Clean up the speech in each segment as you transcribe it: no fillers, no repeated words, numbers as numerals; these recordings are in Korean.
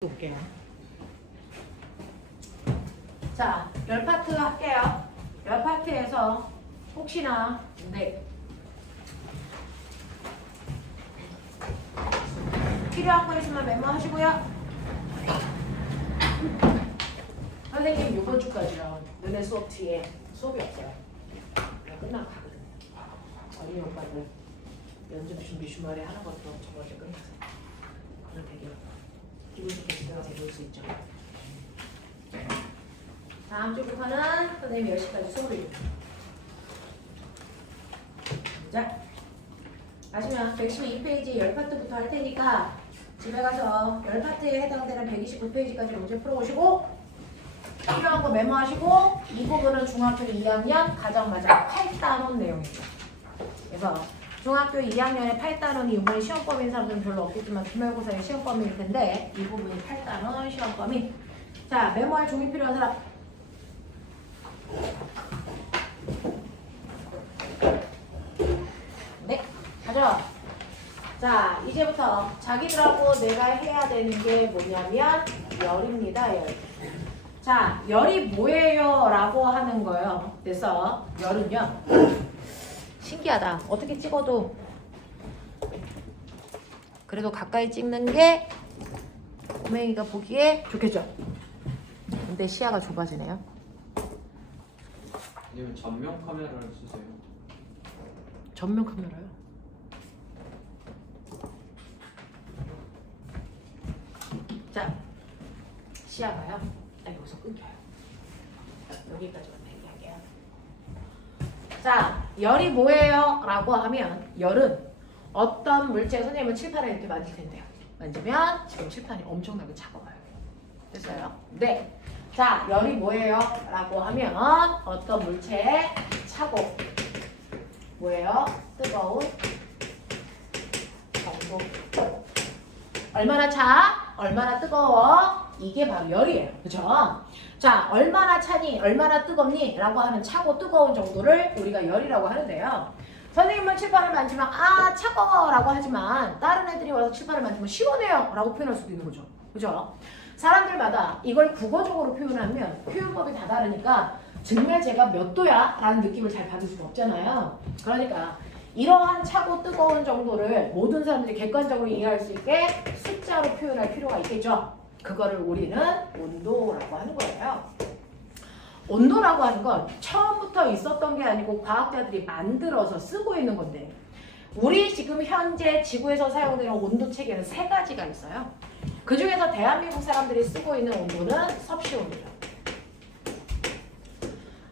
볼게요. 자, 열 파트 할게요. 열 파트에서 혹시나 필요한 거 있으면 메모하시고요. 선생님 이번 주까지요. 너네 수업 뒤에 수업이 없어요. 끝나고 가거든요. 어린이 오빠들 연습 준비 주말에 하는 것도 저번 주 끝나서 그런 대결 기분 좋게 시간을 제대로 수 있죠. 다음 주부터는 선생님이 10시까지 수업을 해줍니다. 자, 아시면 112페이지 10파트부터 할 테니까 집에 가서 10파트에 해당되는 129페이지까지 문제 풀어오시고 필요한 거 메모하시고 이 부분은 중학교 2학년 가정마저 8단원 내용이죠. 그래서 중학교 2학년에 8단원이 이번에 시험 범위인 사람들은 별로 없겠지만 기말고사의 시험 범위일 텐데 이 부분이 8단원 시험 범위. 자, 메모할 종이 필요한 사람. 네, 가죠. 자, 이제부터 자기들하고 내가 해야 되는 게 뭐냐면 열입니다. 열. 자, 열이 뭐예요? 라고 하는 거예요. 그래서 열은요. 신기하다. 어떻게 찍어도 그래도 가까이 찍는 게 꼬맹이가 보기에 좋겠죠? 근데 시야가 좁아지네요. 아니면 전면 카메라를 쓰세요. 전면 카메라요? 자, 시야가요. 여기서 끊겨요. 여기까지만 얘기할게요. 자, 열이 뭐예요? 라고 하면 열은 어떤 물체, 선생님은 칠판을 이렇게 만질 텐데요. 만지면 지금 칠판이 엄청나게 차가워요. 됐어요? 네. 자, 열이 뭐예요? 라고 하면 어떤 물체에 차고 뭐예요? 뜨거운 정도. 얼마나 차? 얼마나 뜨거워? 이게 바로 열이에요. 그죠? 자, 얼마나 차니? 얼마나 뜨겁니? 라고 하는 차고 뜨거운 정도를 우리가 열이라고 하는데요. 선생님은 칠판을 만지면 아 차가워 라고 하지만 다른 애들이 와서 칠판을 만지면 시원해요 라고 표현할 수도 있는 거죠. 그죠? 사람들마다 이걸 국어적으로 표현하면 표현법이 다 다르니까 정말 제가 몇 도야? 라는 느낌을 잘 받을 수가 없잖아요. 그러니까 이러한 차고 뜨거운 정도를 모든 사람들이 객관적으로 이해할 수 있게 숫자로 표현할 필요가 있겠죠. 그거를 우리는 온도라고 하는 거예요. 온도라고 하는 건 처음부터 있었던 게 아니고 과학자들이 만들어서 쓰고 있는 건데 우리 지금 현재 지구에서 사용되는 온도 체계는 세 가지가 있어요. 그 중에서 대한민국 사람들이 쓰고 있는 온도는 섭씨 온도죠.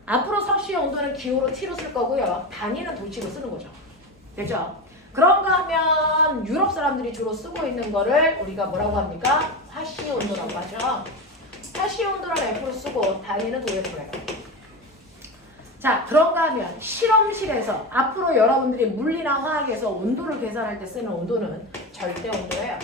앞으로 섭씨 온도는 기호로 T로 쓸 거고요. 단위는 도치로 쓰는 거죠. 되죠? 그런가 하면 유럽 사람들이 주로 쓰고 있는 거를 우리가 뭐라고 합니까? 화씨 온도라고 하죠. 화씨 온도를 F로 쓰고 단위는 도에서 해요. 자, 그런가 하면 실험실에서 앞으로 여러분들이 물리나 화학에서 온도를 계산할 때 쓰는 온도는 절대 온도예요.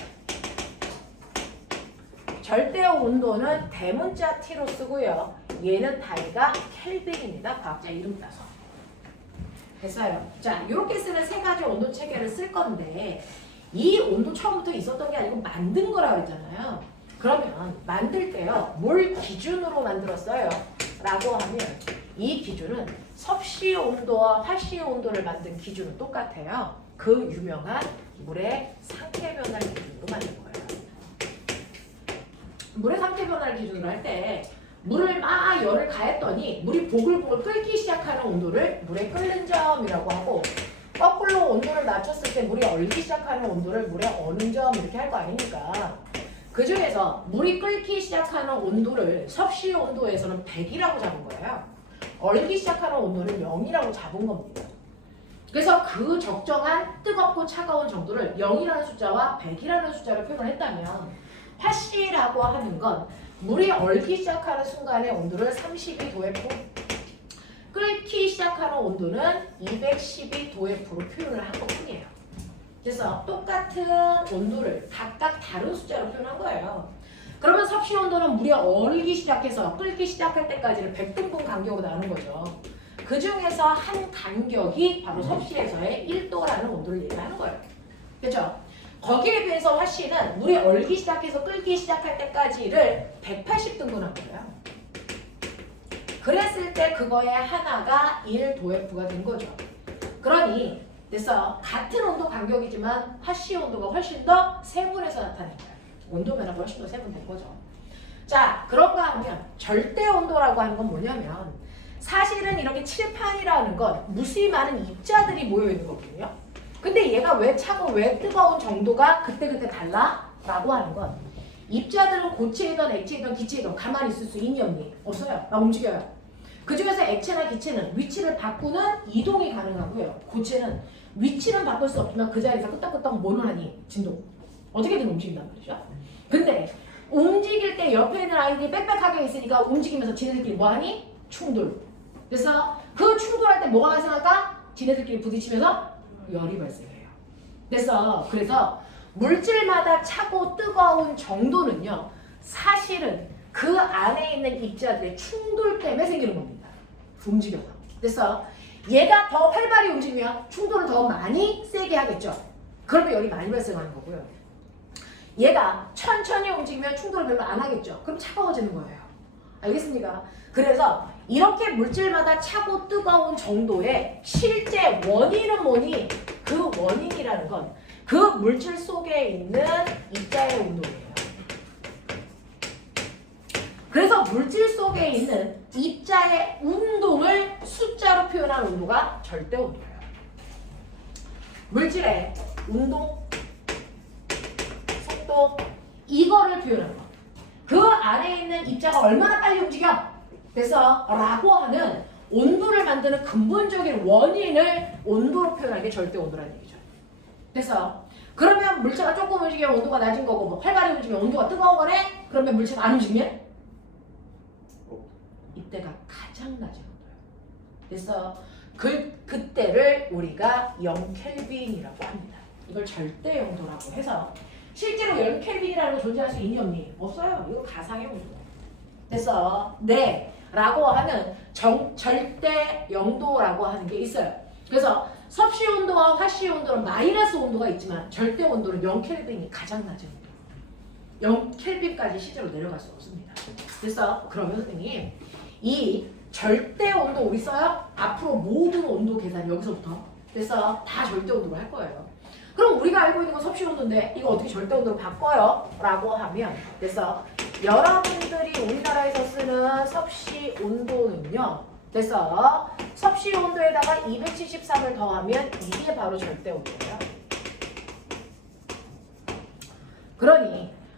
절대 온도는 대문자 T로 쓰고요. 얘는 단위가 켈빈입니다. 과학자 이름 따서. 됐어요. 자, 이렇게 쓰는 세 가지 온도 체계를 쓸 건데 이 온도 처음부터 있었던 게 아니고 만든 거라고 그랬잖아요. 그러면 만들 때요. 뭘 기준으로 만들었어요? 라고 하면 이 기준은 섭씨 온도와 화씨 온도를 만든 기준은 똑같아요. 그 유명한 물의 상태 변화를 기준으로 만든 거예요. 물의 상태 변화를 기준으로 할 때 물을 막 열을 가했더니 물이 보글보글 끓기 시작하는 온도를 물의 끓는 점이라고 하고 거꾸로 온도를 낮췄을 때 물이 얼기 시작하는 온도를 물의 어는 점 이렇게 할 거 아닙니까? 그 중에서 물이 끓기 시작하는 온도를 섭씨 온도에서는 100이라고 잡은 거예요. 얼기 시작하는 온도를 0이라고 잡은 겁니다. 그래서 그 적정한 뜨겁고 차가운 정도를 0이라는 숫자와 100이라는 숫자로 표현했다면 화씨라고 하는 건 물이 얼기 시작하는 순간의 온도를 32도F, 끓기 시작하는 온도는 212도F로 표현을 한 것뿐이에요. 그래서 똑같은 온도를 각각 다른 숫자로 표현한 거예요. 그러면 섭씨 온도는 물이 얼기 시작해서 끓기 시작할 때까지를 100등분 간격으로 나누는 거죠. 그 중에서 한 간격이 바로 섭씨에서의 1도라는 온도를 얘기하는 거예요. 그렇죠? 거기에 비해서 화씨는 물이 얼기 시작해서 끓기 시작할 때까지를 180등분한 거예요. 그랬을 때 그거의 하나가 1도F가 된 거죠. 그러니 그래서 같은 온도 간격이지만 화씨 온도가 훨씬 더 세분해서 나타낸 거예요. 온도 변화가 훨씬 더 세분된 거죠. 자, 그런가 하면 절대 온도라고 하는 건 뭐냐면 사실은 이렇게 칠판이라는 건 무수히 많은 입자들이 모여 있는 거거든요. 근데 얘가 왜 차고 왜 뜨거운 정도가 그때그때 달라? 라고 하는 건 입자들은 고체이든 액체이든 기체이든 가만히 있을 수 있니 없니? 없어요. 막 움직여요. 그 중에서 액체나 기체는 위치를 바꾸는 이동이 가능하고요. 고체는 위치는 바꿀 수 없지만 그 자리에서 끄떡끄떡 뭐는 하니? 진동. 어떻게든 움직인단 말이죠. 근데 움직일 때 옆에 있는 아이들이 빽빽하게 있으니까 움직이면서 지네들끼리 뭐하니? 충돌. 그래서 그 충돌할 때 뭐가 발생할까? 지네들끼리 부딪히면서 열이 발생해요. 그래서 물질마다 차고 뜨거운 정도는요. 사실은 그 안에 있는 입자들의 충돌 때문에 생기는 겁니다. 움직여서. 그래서 얘가 더 활발히 움직이면 충돌을 더 많이 세게 하겠죠. 그러면 열이 많이 발생하는 거고요. 얘가 천천히 움직이면 충돌을 별로 안 하겠죠. 그럼 차가워지는 거예요. 알겠습니까? 그래서 이렇게 물질마다 차고 뜨거운 정도의 실제 원인은 뭐니? 그 원인이라는 건 그 물질 속에 있는 입자의 온도예요. 그래서 물질 속에 있는 입자의 운동을 숫자로 표현한 온도가 절대 온도예요. 물질의 운동, 속도, 이거를 표현하는 거. 그 안에 있는 입자가 얼마나 빨리 움직여? 그래서 라고 하는 온도를 만드는 근본적인 원인을 온도로 표현하는 게 절대 온도라는 얘기죠. 그래서 그러면 물체가 조금 움직이면 온도가 낮은 거고 뭐 활발히 움직이면 온도가 뜨거운 거네? 그러면 물체가 안 움직이면? 이때가 가장 낮은 온도예요. 그래서 그때를 우리가 0켈빈이라고 합니다. 이걸 절대 온도라고 해서 실제로 0켈빈이라는 거 존재할 수 있니 없니? 없어요. 이거 가상의 온도예요. 그래서 네 라고 하는 절대 0도라고 하는 게 있어요. 그래서 섭씨 온도와 화씨 온도는 마이너스 온도가 있지만 절대 온도는 0켈빈이 가장 낮은 온도. 0켈빈까지 실제로 내려갈 수 없습니다. 그래서 그러면 선생님 이 절대 온도 우리 써요? 앞으로 모든 온도 계산 여기서부터. 그래서 다 절대 온도로 할 거예요. 그럼 우리가 알고 있는 건 섭씨 온도인데 이거 어떻게 절대 온도로 바꿔요? 라고 하면 그래서 여러분들이 우리나라에서 쓰는 섭씨 온도는요. 그래서 섭씨 온도에다가 273을 더하면 이게 바로 절대 온도예요.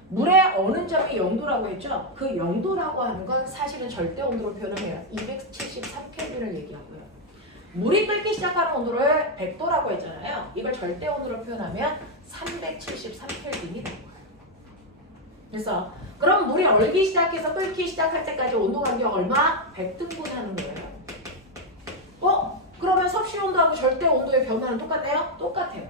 물의 어느 점이 0도라고 했죠? 그 0도라고 하는 건 사실은 절대 온도로 표현을 해요. 273켈빈을 얘기하고요. 물이 끓기 시작하는 온도를 100도라고 했잖아요. 이걸 절대 온도로 표현하면 373켈빈이 되는 거예요. 그래서 그럼 물이 얼기 시작해서 끓기 시작할 때까지 온도 간격 얼마? 100등분 하는 거예요. 그러면 섭씨 온도하고 절대 온도의 변화는 똑같나요? 똑같아요.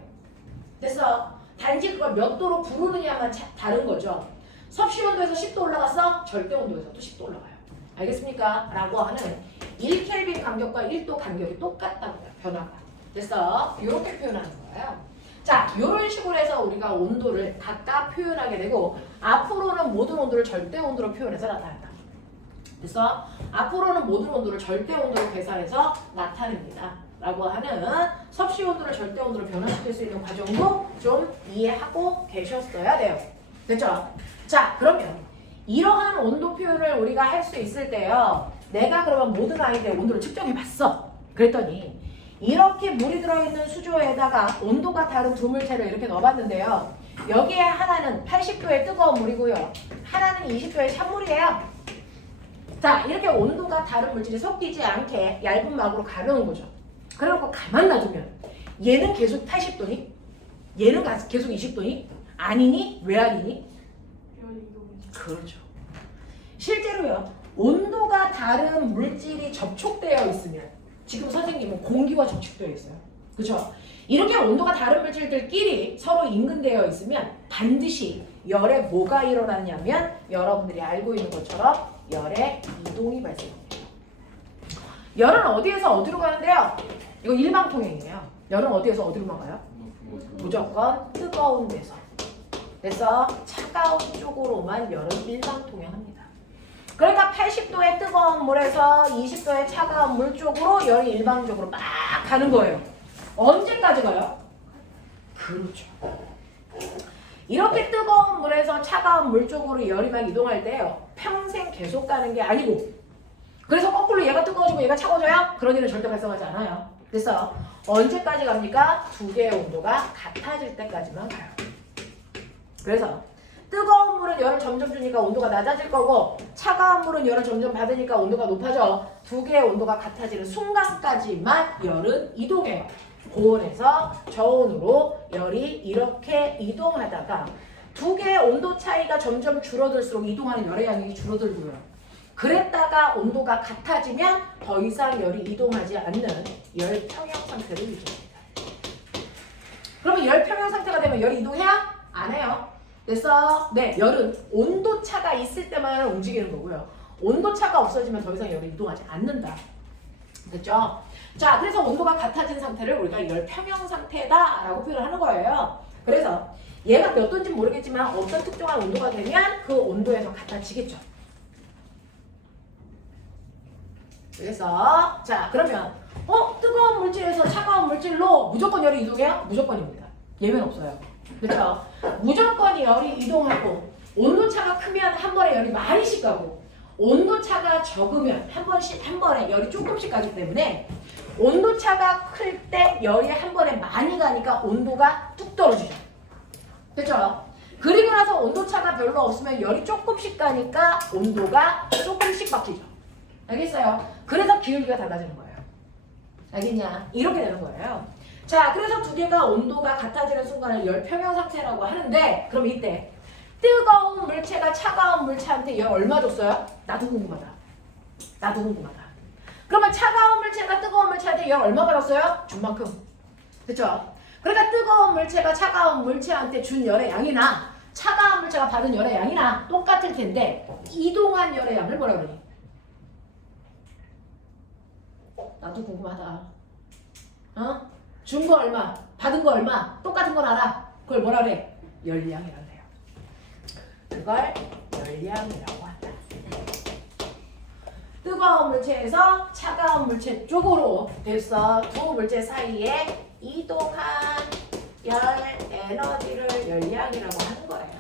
그래서 단지 그걸 몇 도로 부르느냐만 다른 거죠. 섭씨 온도에서 10도 올라갔어? 절대 온도에서도 10도 올라가요. 알겠습니까? 라고 하는 1켈빈 간격과 1도 간격이 똑같다고요. 변화가. 그래서 이렇게 표현하는 거예요. 자, 이런 식으로 해서 우리가 온도를 각각 표현하게 되고 앞으로는 모든 온도를 절대 온도로 표현해서 나타낸다. 그래서 앞으로는 모든 온도를 절대 온도로 계산해서 나타냅니다. 라고 하는 섭씨 온도를 절대 온도로 변화시킬 수 있는 과정도 좀 이해하고 계셨어야 돼요. 됐죠? 자, 그러면 이러한 온도 표현을 우리가 할 수 있을 때요. 내가 그러면 모든 아이들의 온도를 측정해봤어. 그랬더니 이렇게 물이 들어있는 수조에다가 온도가 다른 두 물체를 이렇게 넣어봤는데요. 여기에 하나는 80도의 뜨거운 물이고요. 하나는 20도의 찬물이에요. 자, 이렇게 온도가 다른 물질이 섞이지 않게 얇은 막으로 가려는 거죠. 그래놓고 가만 놔두면 얘는 계속 80도니? 얘는 계속 20도니? 아니니? 왜 아니니? 그렇죠. 실제로요. 온도가 다른 물질이 접촉되어 있으면 지금 선생님은 공기와 접촉되어 있어요. 그렇죠? 이렇게 온도가 다른 물질들끼리 서로 인근되어 있으면 반드시 열에 뭐가 일어났냐면 여러분들이 알고 있는 것처럼 열의 이동이 발생합니다. 열은 어디에서 어디로 가는데요? 이거 일방통행이에요. 열은 어디에서 어디로만 가요? 무조건 뜨거운 데서. 그래서 차가운 쪽으로만 열은 일방통행합니다. 그러니까 80도의 뜨거운 물에서 20도의 차가운 물 쪽으로 열이 일방적으로 막 가는 거예요. 언제까지 가요? 그렇죠. 이렇게 뜨거운 물에서 차가운 물 쪽으로 열이 막 이동할 때요. 평생 계속 가는 게 아니고 그래서 거꾸로 얘가 뜨거워지고 얘가 차가워져요? 그런 일은 절대 발생하지 않아요. 그래서 언제까지 갑니까? 두 개의 온도가 같아질 때까지만 가요. 그래서 뜨거운 물은 열을 점점 주니까 온도가 낮아질 거고 차가운 물은 열을 점점 받으니까 온도가 높아져. 두 개의 온도가 같아지는 순간까지만 열은 이동해요. 고온에서 저온으로 열이 이렇게 이동하다가 두 개의 온도 차이가 점점 줄어들수록 이동하는 열의 양이 줄어들고요. 그랬다가 온도가 같아지면 더 이상 열이 이동하지 않는 열 평형 상태를 유지합니다. 그러면 열 평형 상태가 되면 열이 이동해야? 안 해요. 그래서 네, 열은 온도 차가 있을 때만 움직이는 거고요. 온도 차가 없어지면 더 이상 열이 이동하지 않는다. 됐죠? 자, 그래서 온도가 같아진 상태를 우리가 열 평형 상태다라고 표현을 하는 거예요. 그래서 얘가 몇 도인지 모르겠지만 어떤 특정한 온도가 되면 그 온도에서 같아지겠죠. 그래서 자, 그러면 뜨거운 물질에서 차가운 물질로 무조건 열이 이동해요? 무조건입니다. 예외는 없어요. 그렇죠? 무조건 열이 이동하고 온도차가 크면 한 번에 열이 많이씩 가고 온도차가 적으면 한 번에 열이 조금씩 가기 때문에 온도차가 클 때 열이 한 번에 많이 가니까 온도가 뚝 떨어지죠. 그렇죠? 그리고 나서 온도차가 별로 없으면 열이 조금씩 가니까 온도가 조금씩 바뀌죠. 알겠어요? 그래서 기울기가 달라지는 거예요. 알겠냐? 이렇게 되는 거예요. 자, 그래서 두 개가 온도가 같아지는 순간을 열 평형 상태라고 하는데 그럼 이때 뜨거운 물체가 차가운 물체한테 열 얼마 줬어요? 나도 궁금하다. 나도 궁금하다. 그러면 차가운 물체가 뜨거운 물체한테 열 얼마 받았어요? 준 만큼. 그렇죠? 그러니까 뜨거운 물체가 차가운 물체한테 준 열의 양이나 차가운 물체가 받은 열의 양이나 똑같을 텐데 이동한 열의 양을 뭐라 그러니? 나도 궁금하다. 준 거 얼마? 받은 거 얼마? 똑같은 건 알아. 그걸 뭐라 그래? 열량이라고 해요. 그걸 열량이라고 한다. 뜨거운 물체에서 차가운 물체 쪽으로 돼서 두 물체 사이에 이동한 열 에너지를 열량이라고 하는 거예요.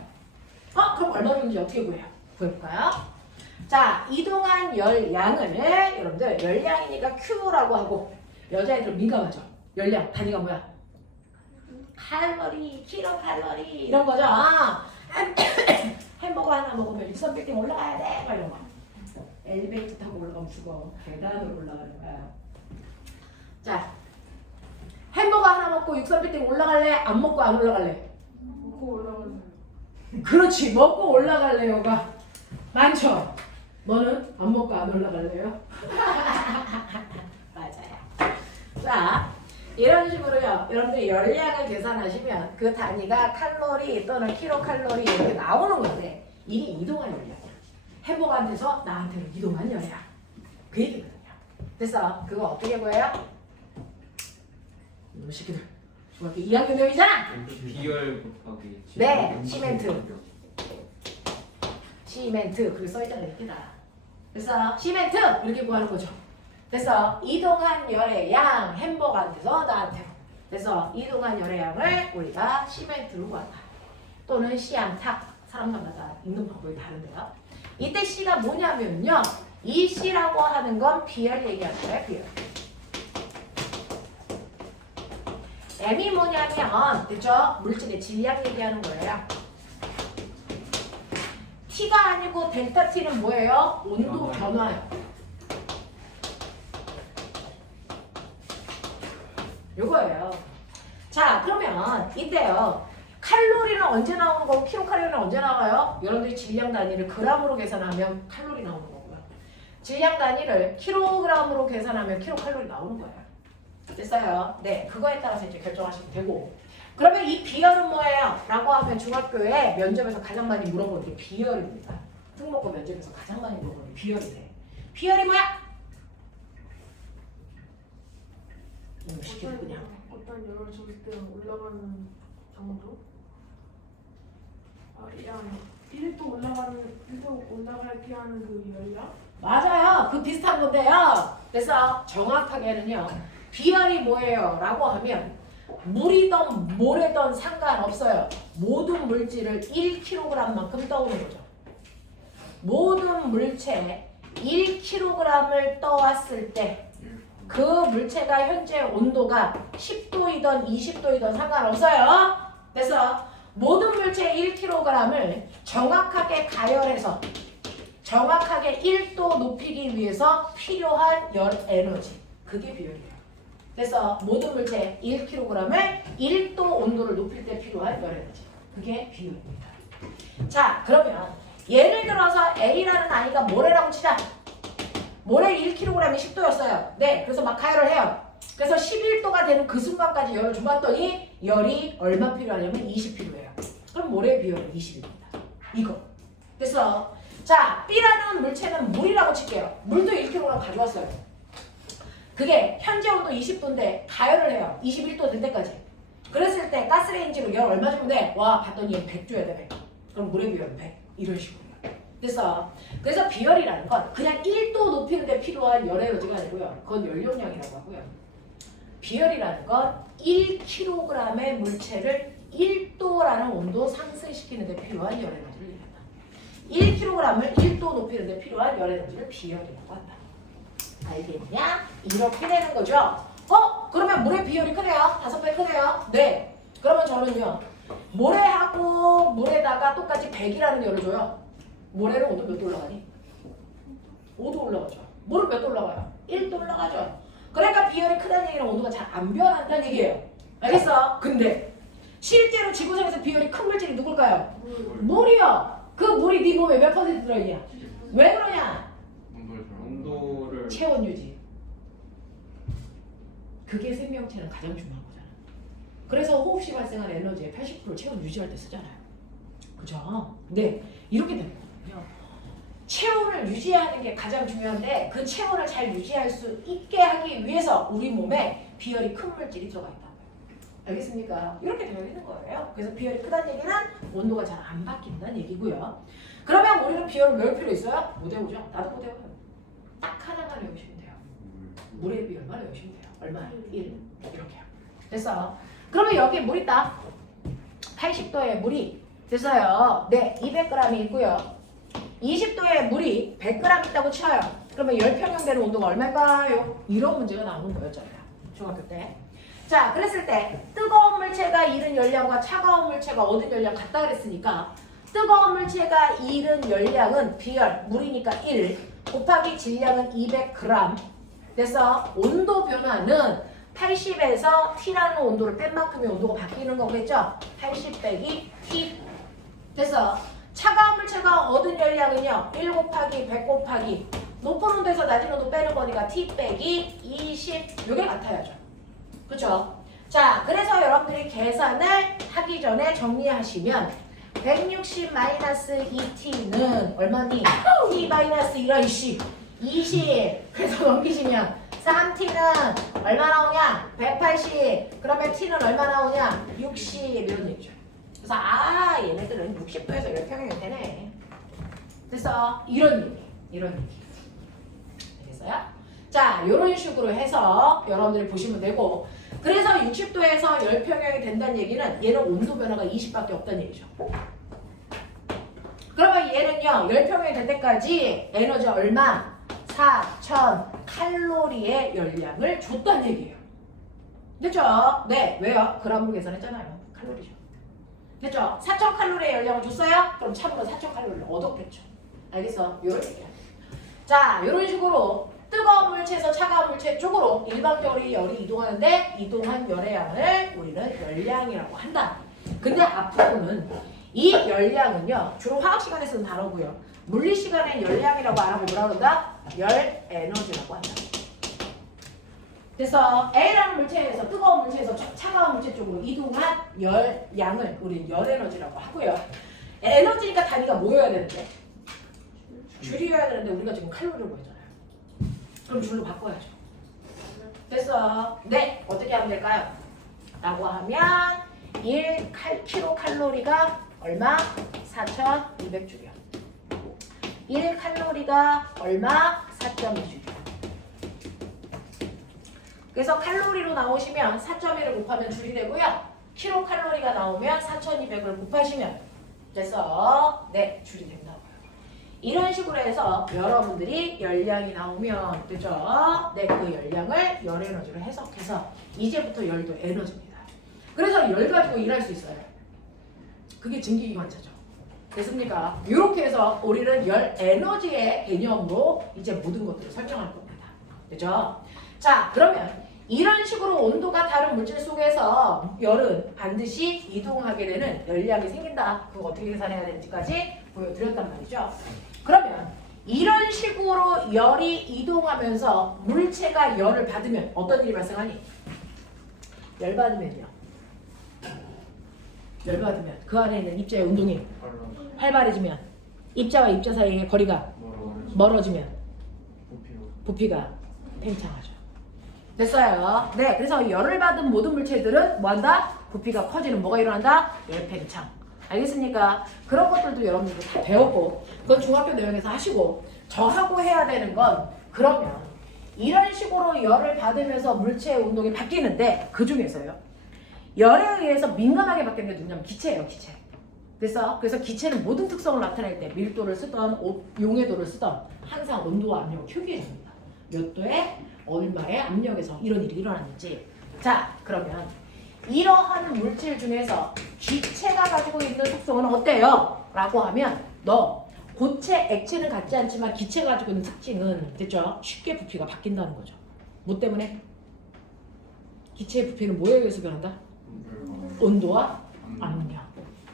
그럼 얼마 정도인지 어떻게 구해요? 구해볼까요? 자, 이동한 열량을 여러분들 열량이니까 Q라고 하고 여자애들 민감하죠? 열량 단위가 뭐야? 칼로리, 킬로칼로리 이런 거죠. 햄버거 하나 먹으면 63빌딩 올라가야 돼. 막 이런 거. 엘리베이터 타고 올라가면 죽어. 계단으로 올라가는 거야. 자, 햄버거 하나 먹고 63빌딩 올라갈래? 안 먹고 안 올라갈래? 먹고 올라갈래. 그렇지. 먹고 올라갈래요가 많죠. 너는 안 먹고 안 올라갈래요? 맞아요. 자, 이런 식으로요. 여러분들 열량을 계산하시면 그 단위가 칼로리 또는 킬로칼로리 이렇게 나오는 건데 이게 이동한 열량이야. 햄버거한테서 나한테는 이동한 열량. 그 얘기거든요. 그래서 그거 어떻게 구해요? 이놈의 새끼들. 중학교 2학년 내용이잖아. 비열 곱하기 네, 시멘트. 시멘트. 그게 써있잖아. 이렇게다. 그래서 시멘트 이렇게 구하는 거죠. 그래서 이동한 열의 양 햄버거한테서 나한테로. 그래서 이동한 열의 양을 우리가 시멘트로 구한다. 또는 시암탁. 사람마다 읽는 방법이 다른데요. 이때 C가 뭐냐면요. 이 C라고 하는 건 비열 얘기하는 거예요. 비열. M이 뭐냐면 그죠? 물질의 질량 얘기하는 거예요. T가 아니고 델타 T는 뭐예요? 온도 변화요. 요거예요. 자, 그러면 이때요. 칼로리는 언제 나오는 거고 킬로칼로리는 언제 나와요? 여러분들이 질량 단위를 그램으로 계산하면 칼로리 나오는 거고요. 질량 단위를 킬로그램으로 계산하면 킬로칼로리 나오는 거예요. 됐어요? 네, 그거에 따라서 이제 결정하시면 되고. 그러면 이 비열은 뭐예요? 라고 하면 중학교에 면접에서 가장 많이 물어보는 게 비열입니다. 특목고 면접에서 가장 많이 물어보는 게 비열이래. 비열이 뭐야? 시키고 그냥. 어떤 열을 줬을 때 올라가는 정도? 양 1도 올라가게 하는 그 열량? 맞아요. 그 비슷한 건데요. 그래서 정확하게는요. 비열이 뭐예요? 라고 하면 물이든 모래든 상관없어요. 모든 물질을 1kg만큼 떠오는 거죠. 모든 물체 1kg을 떠왔을 때 그 물체가 현재 온도가 10도이든 20도이든 상관없어요. 그래서 모든 물체 1kg을 정확하게 가열해서 정확하게 1도 높이기 위해서 필요한 열 에너지. 그게 비열이에요. 그래서 모든 물체 1kg을 1도 온도를 높일 때 필요한 열 에너지. 그게 비열입니다. 자, 그러면 예를 들어서 A라는 아이가 모래라고 치자. 모래 1kg이 10도였어요. 네, 그래서 막 가열을 해요. 그래서 11도가 되는 그 순간까지 열을 줘봤더니 열이 얼마 필요하냐면 20 필요해요. 그럼 모래의 비열은 20입니다. 이거. 그래서 자, B라는 물체는 물이라고 칠게요. 물도 1kg 가져왔어요. 그게 현재 온도 20도인데 가열을 해요. 21도 될 때까지. 그랬을 때 가스레인지로 열 얼마 주면 돼? 와, 봤더니 100 줘야 돼. 100. 그럼 물의 비열은 100. 이런 식으로. 그래서 비열이라는 건 그냥 1도 높이는 데 필요한 열 에너지가 아니고요. 그건 연료량이라고 하고요. 비열이라는 건 1kg의 물체를 1도라는 온도 상승시키는 데 필요한 열 에너지를 얘기한다. 1kg을 1도 높이는 데 필요한 열 에너지를 비열이라고 한다. 알겠냐? 이렇게 되는 거죠. 그러면 물의 비열이 크네요. 5배 크네요. 네. 그러면 저는요. 모래하고 물에다가 똑같이 100이라는 열을 줘요. 모래는 온도 몇 도 올라가니? 5도 올라가죠. 물은 몇 도 올라가요? 1도 올라가죠. 그러니까 비열이 크다는 얘기는 온도가 잘 안 변한다는 얘기예요. 알겠어? 근데 실제로 지구상에서 비열이 큰 물질이 누굴까요? 물이요. 그 물이 네 몸에 몇 퍼센트 들어있냐? 왜 그러냐? 온도를 체온 유지. 그게 생명체는 가장 중요한 거잖아. 그래서 호흡시 발생하는 에너지의 80% 체온 유지할 때 쓰잖아요. 그죠? 네. 이렇게 되는 거거든요. 체온을 유지하는 게 가장 중요한데 그 체온을 잘 유지할 수 있게 하기 위해서 우리 몸에 비열이 큰 물질이 들어가 있다고요. 알겠습니까? 이렇게 되어 있는 거예요. 그래서 비열이 크다는 얘기는 온도가 잘 안 바뀐다는 얘기고요. 그러면 우리는 비열을 외울 필요 있어요? 못 외우죠? 나도 못 외워요. 딱 하나만 외우시면 돼요. 물의 비열만 외우시면 돼요. 얼마? 1. 이렇게요. 됐어. 그러면 여기에 물 있다. 80도에 물이 됐어요. 네, 200g이 있고요. 20도에 물이 100g 있다고 쳐요. 그러면 열평형되는 온도가 얼마일까요? 이런 문제가 나오는 거였잖아요. 중학교 때. 자, 그랬을 때 뜨거운 물체가 잃은 열량과 차가운 물체가 얻은 열량 같다 그랬으니까 뜨거운 물체가 잃은 열량은 비열, 물이니까 1 곱하기 질량은 200g. 그래서 온도 변화는 80에서 T라는 온도를 뺀 만큼의 온도가 바뀌는 거겠죠? 80 빼기 T. 그래서 차가운 물체가 얻은 열량은요. 1 곱하기 100 곱하기 높은 온도에서 낮은 온도 빼는 거니까 T 빼기 20. 이게 같아야죠. 그렇죠? 자, 그래서 여러분들이 계산을 하기 전에 정리하시면 160-2T는 얼마니? T 마이너스 이런 씨 20. 그래서 넘기시면 3T는 얼마 나오냐? 180. 그러면 T는 얼마 나오냐? 60. 이런 얘기죠. 그래서 얘네들은 60도에서 열평형이 되네. 그래서 이런 얘기. 알겠어요? 자, 이런 식으로 해서 여러분들이 보시면 되고, 그래서 60도에서 열평형이 된다는 얘기는 얘는 온도 변화가 20밖에 없다는 얘기죠. 그러면 얘는요, 열평형이 될 때까지 에너지 얼마? 4,000 칼로리의 열량을 줬다는 얘기예요. 됐죠? 네, 왜요? 그람으로 계산했잖아요. 칼로리죠. 됐죠? 4,000 칼로리의 열량을 줬어요? 그럼 참으로 4,000 칼로리를 얻었겠죠. 알겠어? 요런 얘기야. 자, 요런 식으로 뜨거운 물체에서 차가운 물체 쪽으로 일반적으로 열이 이동하는데 이동한 열의 양을 우리는 열량이라고 한다. 근데 앞으로는 이 열량은요, 주로 화학 시간에서는 다르고요. 물리 시간에 열량이라고 안 하고 뭐라 그런다? 열 에너지라고 한다. 그래서 A라는 물체에서 뜨거운 물체에서 차가운 물체 쪽으로 이동한 열양을 우리 열 에너지라고 하고요. 에너지니까 단위가 뭐여야 되는데? 줄이어야 되는데 우리가 지금 칼로리로 보이잖아요. 그럼 줄로 바꿔야죠. 그래서 네, 어떻게 하면 될까요? 라고 하면 1kcal가 얼마? 4200줄이요. 1칼로리가 얼마? 4.2줄이요. 그래서 칼로리로 나오시면 4.1을 곱하면 줄이 되고요. 킬로칼로리가 나오면 4200을 곱하시면 됐어. 네, 줄이 된다고요. 이런 식으로 해서 여러분들이 열량이 나오면 되죠? 네, 그 열량을 열 에너지로 해석해서 이제부터 열도 에너지입니다. 그래서 열 가지고 일할 수 있어요. 그게 증기기관차죠. 됐습니까? 이렇게 해서 우리는 열 에너지의 개념으로 이제 모든 것들을 설정할 겁니다. 되죠? 자, 그러면 이런 식으로 온도가 다른 물질 속에서 열은 반드시 이동하게 되는 열량이 생긴다. 그거 어떻게 계산해야 되는지까지 보여드렸단 말이죠. 그러면 이런 식으로 열이 이동하면서 물체가 열을 받으면 어떤 일이 발생하니? 열 받으면요. 열 받으면 그 안에 있는 입자의 운동이 활발해지면 입자와 입자 사이의 거리가 멀어지면 부피가 팽창하죠. 됐어요. 네, 그래서 열을 받은 모든 물체들은 뭐한다? 부피가 커지는 뭐가 일어난다? 열팽창. 알겠습니까? 그런 것들도 여러분들 다 배웠고 그건 중학교 내용에서 하시고 저하고 해야 되는 건 그러면 이런 식으로 열을 받으면서 물체의 운동이 바뀌는데 그 중에서요. 열에 의해서 민감하게 바뀌는 게 누구냐면 기체예요. 기체. 그래서 기체는 모든 특성을 나타낼 때 밀도를 쓰던 용해도를 쓰던 항상 온도와 압력을 표기해줍니다. 몇 도에 얼마의 압력에서 이런 일이 일어났는지. 자, 그러면 이러한 물질 중에서 기체가 가지고 있는 특성은 어때요? 라고 하면 고체, 액체는 같지 않지만 기체가 가지고 있는 특징은 됐죠? 쉽게 부피가 바뀐다는 거죠. 뭐 때문에? 기체의 부피는 뭐에 의해서 변한다? 온도와 압력.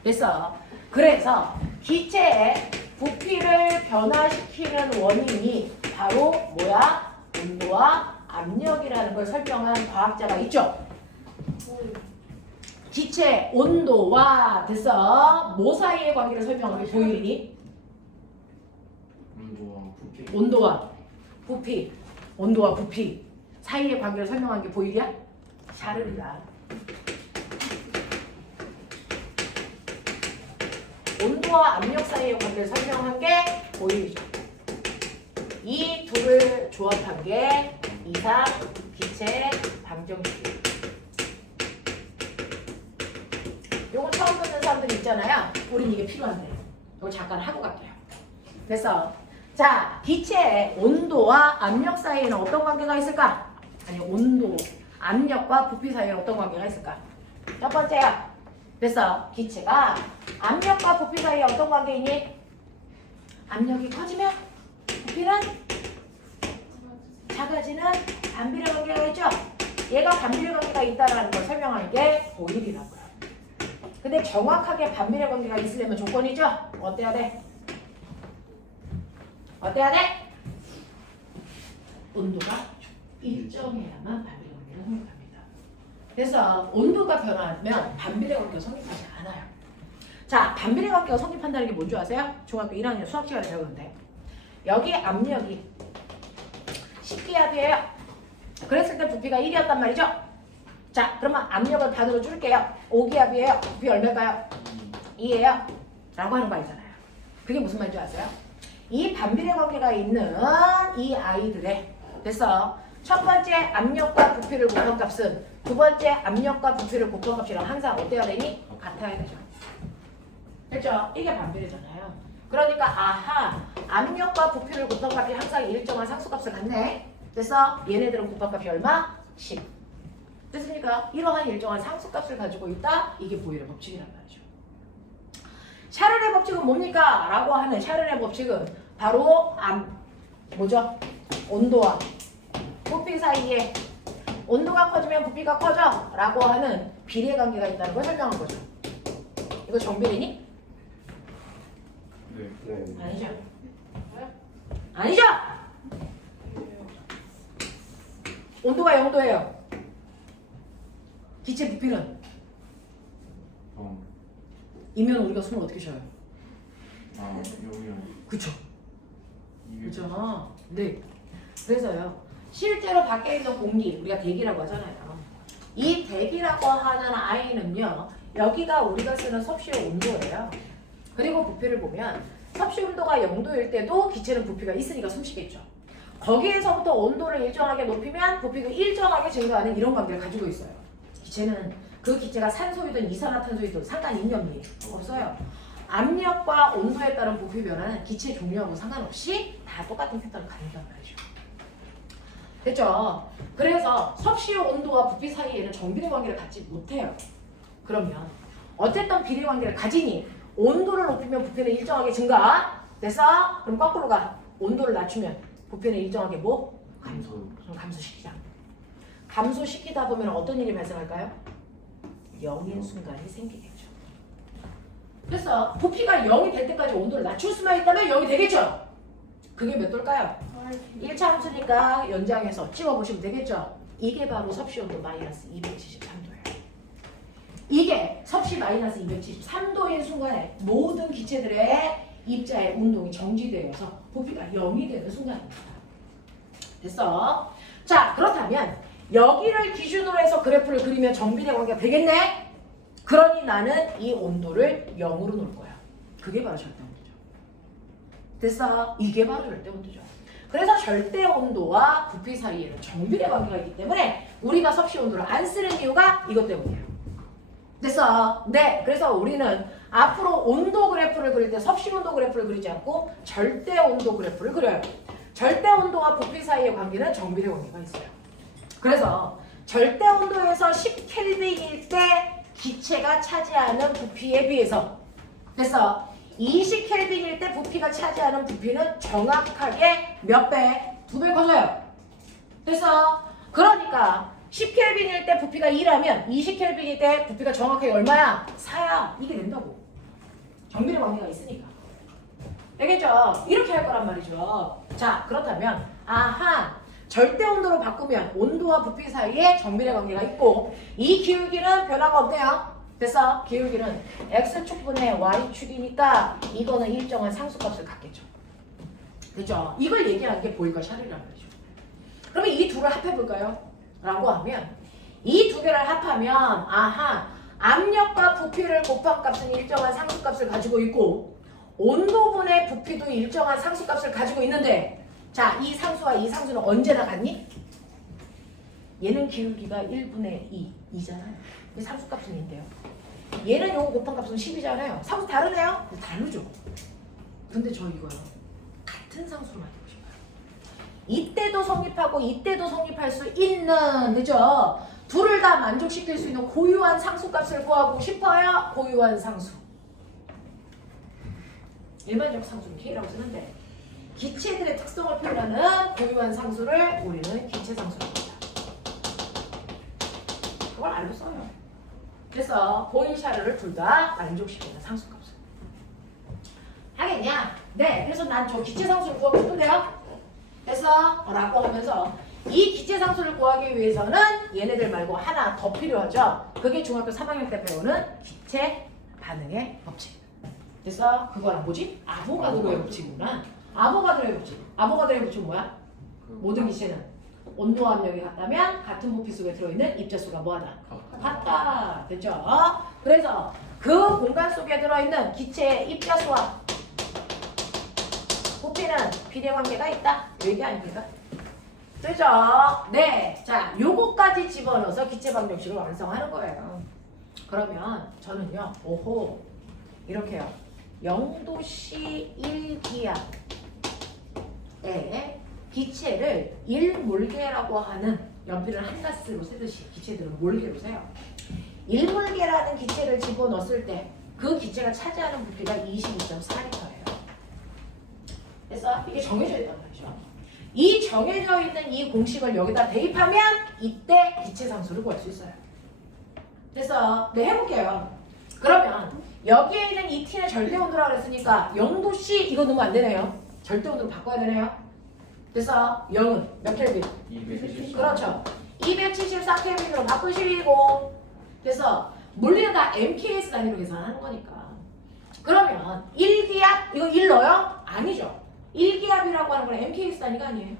됐어. 그래서 기체의 부피를 변화시키는 원인이 바로 뭐야? 온도와 압력이라는 걸 설명한 과학자가 있죠. 기체 온도와 됐어. 뭐 사이의 관계를 설명하는 게 보일이니? 온도와 부피 사이의 관계를 설명하는 게 보일이야? 샤를이다. 온도와 압력 사이의 관계를 설명한 게 보일이죠. 이 둘을 조합한 게 이상 기체 방정식. 요거 처음 듣는 사람들이 있잖아요. 우린 이게 필요한데. 이거 잠깐 하고 갈게요. 됐어. 자, 기체의 온도와 압력 사이에는 어떤 관계가 있을까? 아니, 온도, 압력과 부피 사이에는 어떤 관계가 있을까? 첫 번째야. 됐어. 기체가 압력과 부피 사이에 어떤 관계이니? 압력이 커지면 부피는 작아지는 반비례 관계가 있죠? 얘가 반비례 관계가 있다는 걸 설명하는 게 보일이라고요. 근데 정확하게 반비례 관계가 있으려면 조건이죠? 어때야 돼? 어때야 돼? 온도가 일정해야만 반비례 관계가 성립합니다. 그래서 온도가 변하면 반비례 관계가 성립하지 않아요. 자, 반비례 관계가 성립한다는 게 뭔지 아세요? 중학교 1학년 수학 시간에 배우는데 여기 압력이 10기압이에요. 그랬을 때 부피가 1이었단 말이죠? 자, 그러면 압력을 반으로 줄게요. 5기압이에요. 부피 얼마일까요? 2예요. 라고 하는 거 아니잖아요. 그게 무슨 말인지 아세요? 이 반비례 관계가 있는 이 아이들의 됐어. 첫 번째 압력과 부피를 곱한 값은 두 번째 압력과 부피를 곱한 값이랑 항상 어때야 되니? 같아야 되죠. 됐죠? 이게 반비례잖아요. 그러니까 아하, 압력과 부피를 곱한 값이 항상 일정한 상수값을 갖네. 됐어? 얘네들은 곱한 값이 얼마? 10. 됐습니까? 이러한 일정한 상수값을 가지고 있다. 이게 보일의 법칙이란 말이죠. 샤를의 법칙은 뭡니까? 라고 하는 샤를의 법칙은 바로 뭐죠? 온도와 부피 사이에 온도가 커지면 부피가 커져 라고 하는 비례관계가 있다는 걸 설명한 거죠. 이거 정비례니? 네. 아니죠. 아니죠? 온도가 0도예요. 기체 부피는? 이면 우리가 숨을 어떻게 쉬어요? 그쵸. 그죠. 네. 그래서요. 실제로 밖에 있는 공기, 우리가 대기라고 하잖아요. 이 대기라고 하는 아이는요. 여기가 우리가 쓰는 섭씨의 온도예요. 그리고 부피를 보면 섭씨 온도가 0도일 때도 기체는 부피가 있으니까 숨쉬겠죠. 거기에서부터 온도를 일정하게 높이면 부피도 일정하게 증가하는 이런 관계를 가지고 있어요. 기체는 그 기체가 산소이든 이산화탄소이든 상관이 있냐 없어요. 압력과 온도에 따른 부피 변화는 기체 종류하고 상관없이 다 똑같은 패턴을 갖는단 말이죠. 됐죠? 그래서 섭씨 온도와 부피 사이에는 정비례 관계를 갖지 못해요. 그러면 어쨌든 비례 관계를 가지니 온도를 높이면 부피는 일정하게 증가. 됐어? 그럼 거꾸로 가. 온도를 낮추면 부피는 일정하게 뭐? 감소. 그럼 감소시키자. 감소시키다 보면 어떤 일이 발생할까요? 0인 순간이 생기겠죠. 그래서 부피가 0이 될 때까지 온도를 낮출 수만 있다면 0이 되겠죠. 그게 몇 도일까요? 1차 함수니까 연장해서 찝어보시면 되겠죠. 이게 바로 섭씨 온도 마이너스 273도예요. 이게 섭씨 마이너스 273도인 순간에 모든 기체들의 입자의 운동이 정지되어서 부피가 0이 되는 순간입니다. 됐어? 자, 그렇다면 여기를 기준으로 해서 그래프를 그리면 정비례 관계가 되겠네? 그러니 나는 이 온도를 0으로 놓을 거야. 그게 바로 절대 온도죠. 됐어? 이게 바로 절대 온도죠. 그래서 절대 온도와 부피 사이에는 정비례 관계가 있기 때문에 우리가 섭씨 온도를 안 쓰는 이유가 이것 때문이에요. 됐어? 네. 그래서 우리는 앞으로 온도 그래프를 그릴 때 섭씨 온도 그래프를 그리지 않고 절대 온도 그래프를 그려요. 절대 온도와 부피 사이의 관계는 정비례 관계가 있어요. 그래서 절대 온도에서 10켈빈일 때 기체가 차지하는 부피에 비해서 됐어? 20켈빈일 때 부피가 차지하는 부피는 정확하게 몇 배? 2배 커져요. 됐어? 그러니까 10켈빈일 때 부피가 2라면 20켈빈일 때 부피가 정확하게 얼마야? 4야. 이게 된다고. 정비례 관계가 있으니까. 되겠죠? 이렇게 할 거란 말이죠. 자, 그렇다면 아하, 절대 온도로 바꾸면 온도와 부피 사이에 정비례 관계가 있고 이 기울기는 변화가 없네요. 됐어? 기울기는 x축분의 y축이니까 이거는 일정한 상수값을 갖겠죠. 됐죠? 이걸 얘기하는 게 보일과 샤를이란 말이죠. 그러면 이 둘을 합해볼까요? 라고 하면 이 두 개를 합하면 아하, 압력과 부피를 곱한 값은 일정한 상수값을 가지고 있고 온도분의 부피도 일정한 상수값을 가지고 있는데 자, 이 상수와 이 상수는 언제나 같니? 얘는 기울기가 1분의 2잖아요. 이 상수값은 인데요. 얘는 요거 곱한 값은 10이잖아요. 상수 다르네요? 다르죠. 근데 저 이거요. 같은 상수로 만들고 싶어요. 이때도 성립하고 이때도 성립할 수 있는, 그죠? 둘을 다 만족시킬 수 있는 고유한 상수값을 구하고 싶어요. 고유한 상수. 일반적 상수는 K라고 쓰는데 기체들의 특성을 표현하는 고유한 상수를 우리는 기체 상수라고 합니다. 그걸 알고 써요. 그래서 보인샤르를 둘 다 만족시키는 상수값을. 하겠냐? 네. 그래서 난 저 기체 상수를 구하고 싶은데요. 됐어? 라고 하면서 이 기체 상수를 구하기 위해서는 얘네들 말고 하나 더 필요하죠. 그게 중학교 3학년 때 배우는 기체 반응의 법칙. 됐어? 그거랑 뭐지? 아보가드로의 법칙이구나. 아보가드로의 법칙. 아보가드로의 법칙은 뭐야? 모든 기체는 온도와 압력이 같다면 같은 부피 속에 들어있는 입자수가 뭐하다? 같다. 됐죠? 그래서 그 공간 속에 들어있는 기체의 입자수와 부피는 비례관계가 있다. 얘기 아닙니까? 되죠? 네. 자, 요거까지 집어넣어서 기체방정식을 완성하는 거예요. 그러면 저는요. 오호. 이렇게요. 0도씨 1기압에 기체를 1몰개라고 하는 연필을 한 가스로 쓰듯이 기체들은 몰개로 세요. 1몰개라는 기체를 집어넣었을 때 그 기체가 차지하는 부피가 22.4L예요. 그래서 이게 정해져 있단 말이죠. 이 정해져 있는 이 공식을 여기다 대입하면 이때 기체 상수를 구할 수 있어요. 그래서 네, 해볼게요. 그러면 여기에 있는 이 t는 절대 온도라고 그랬으니까 0도씨 이거 넣으면 안 되네요. 절대 온도로 바꿔야 되네요. 그래서 0은 몇 켈빈? 274. 그렇죠. 274켈빈으로 바꾸시고 그래서 물리는 다 MKS 단위로 계산하는 거니까. 그러면 1기압 이거 1 넣어요? 아니죠. 1기압이라고 하는 건 MKS 단위가 아니에요.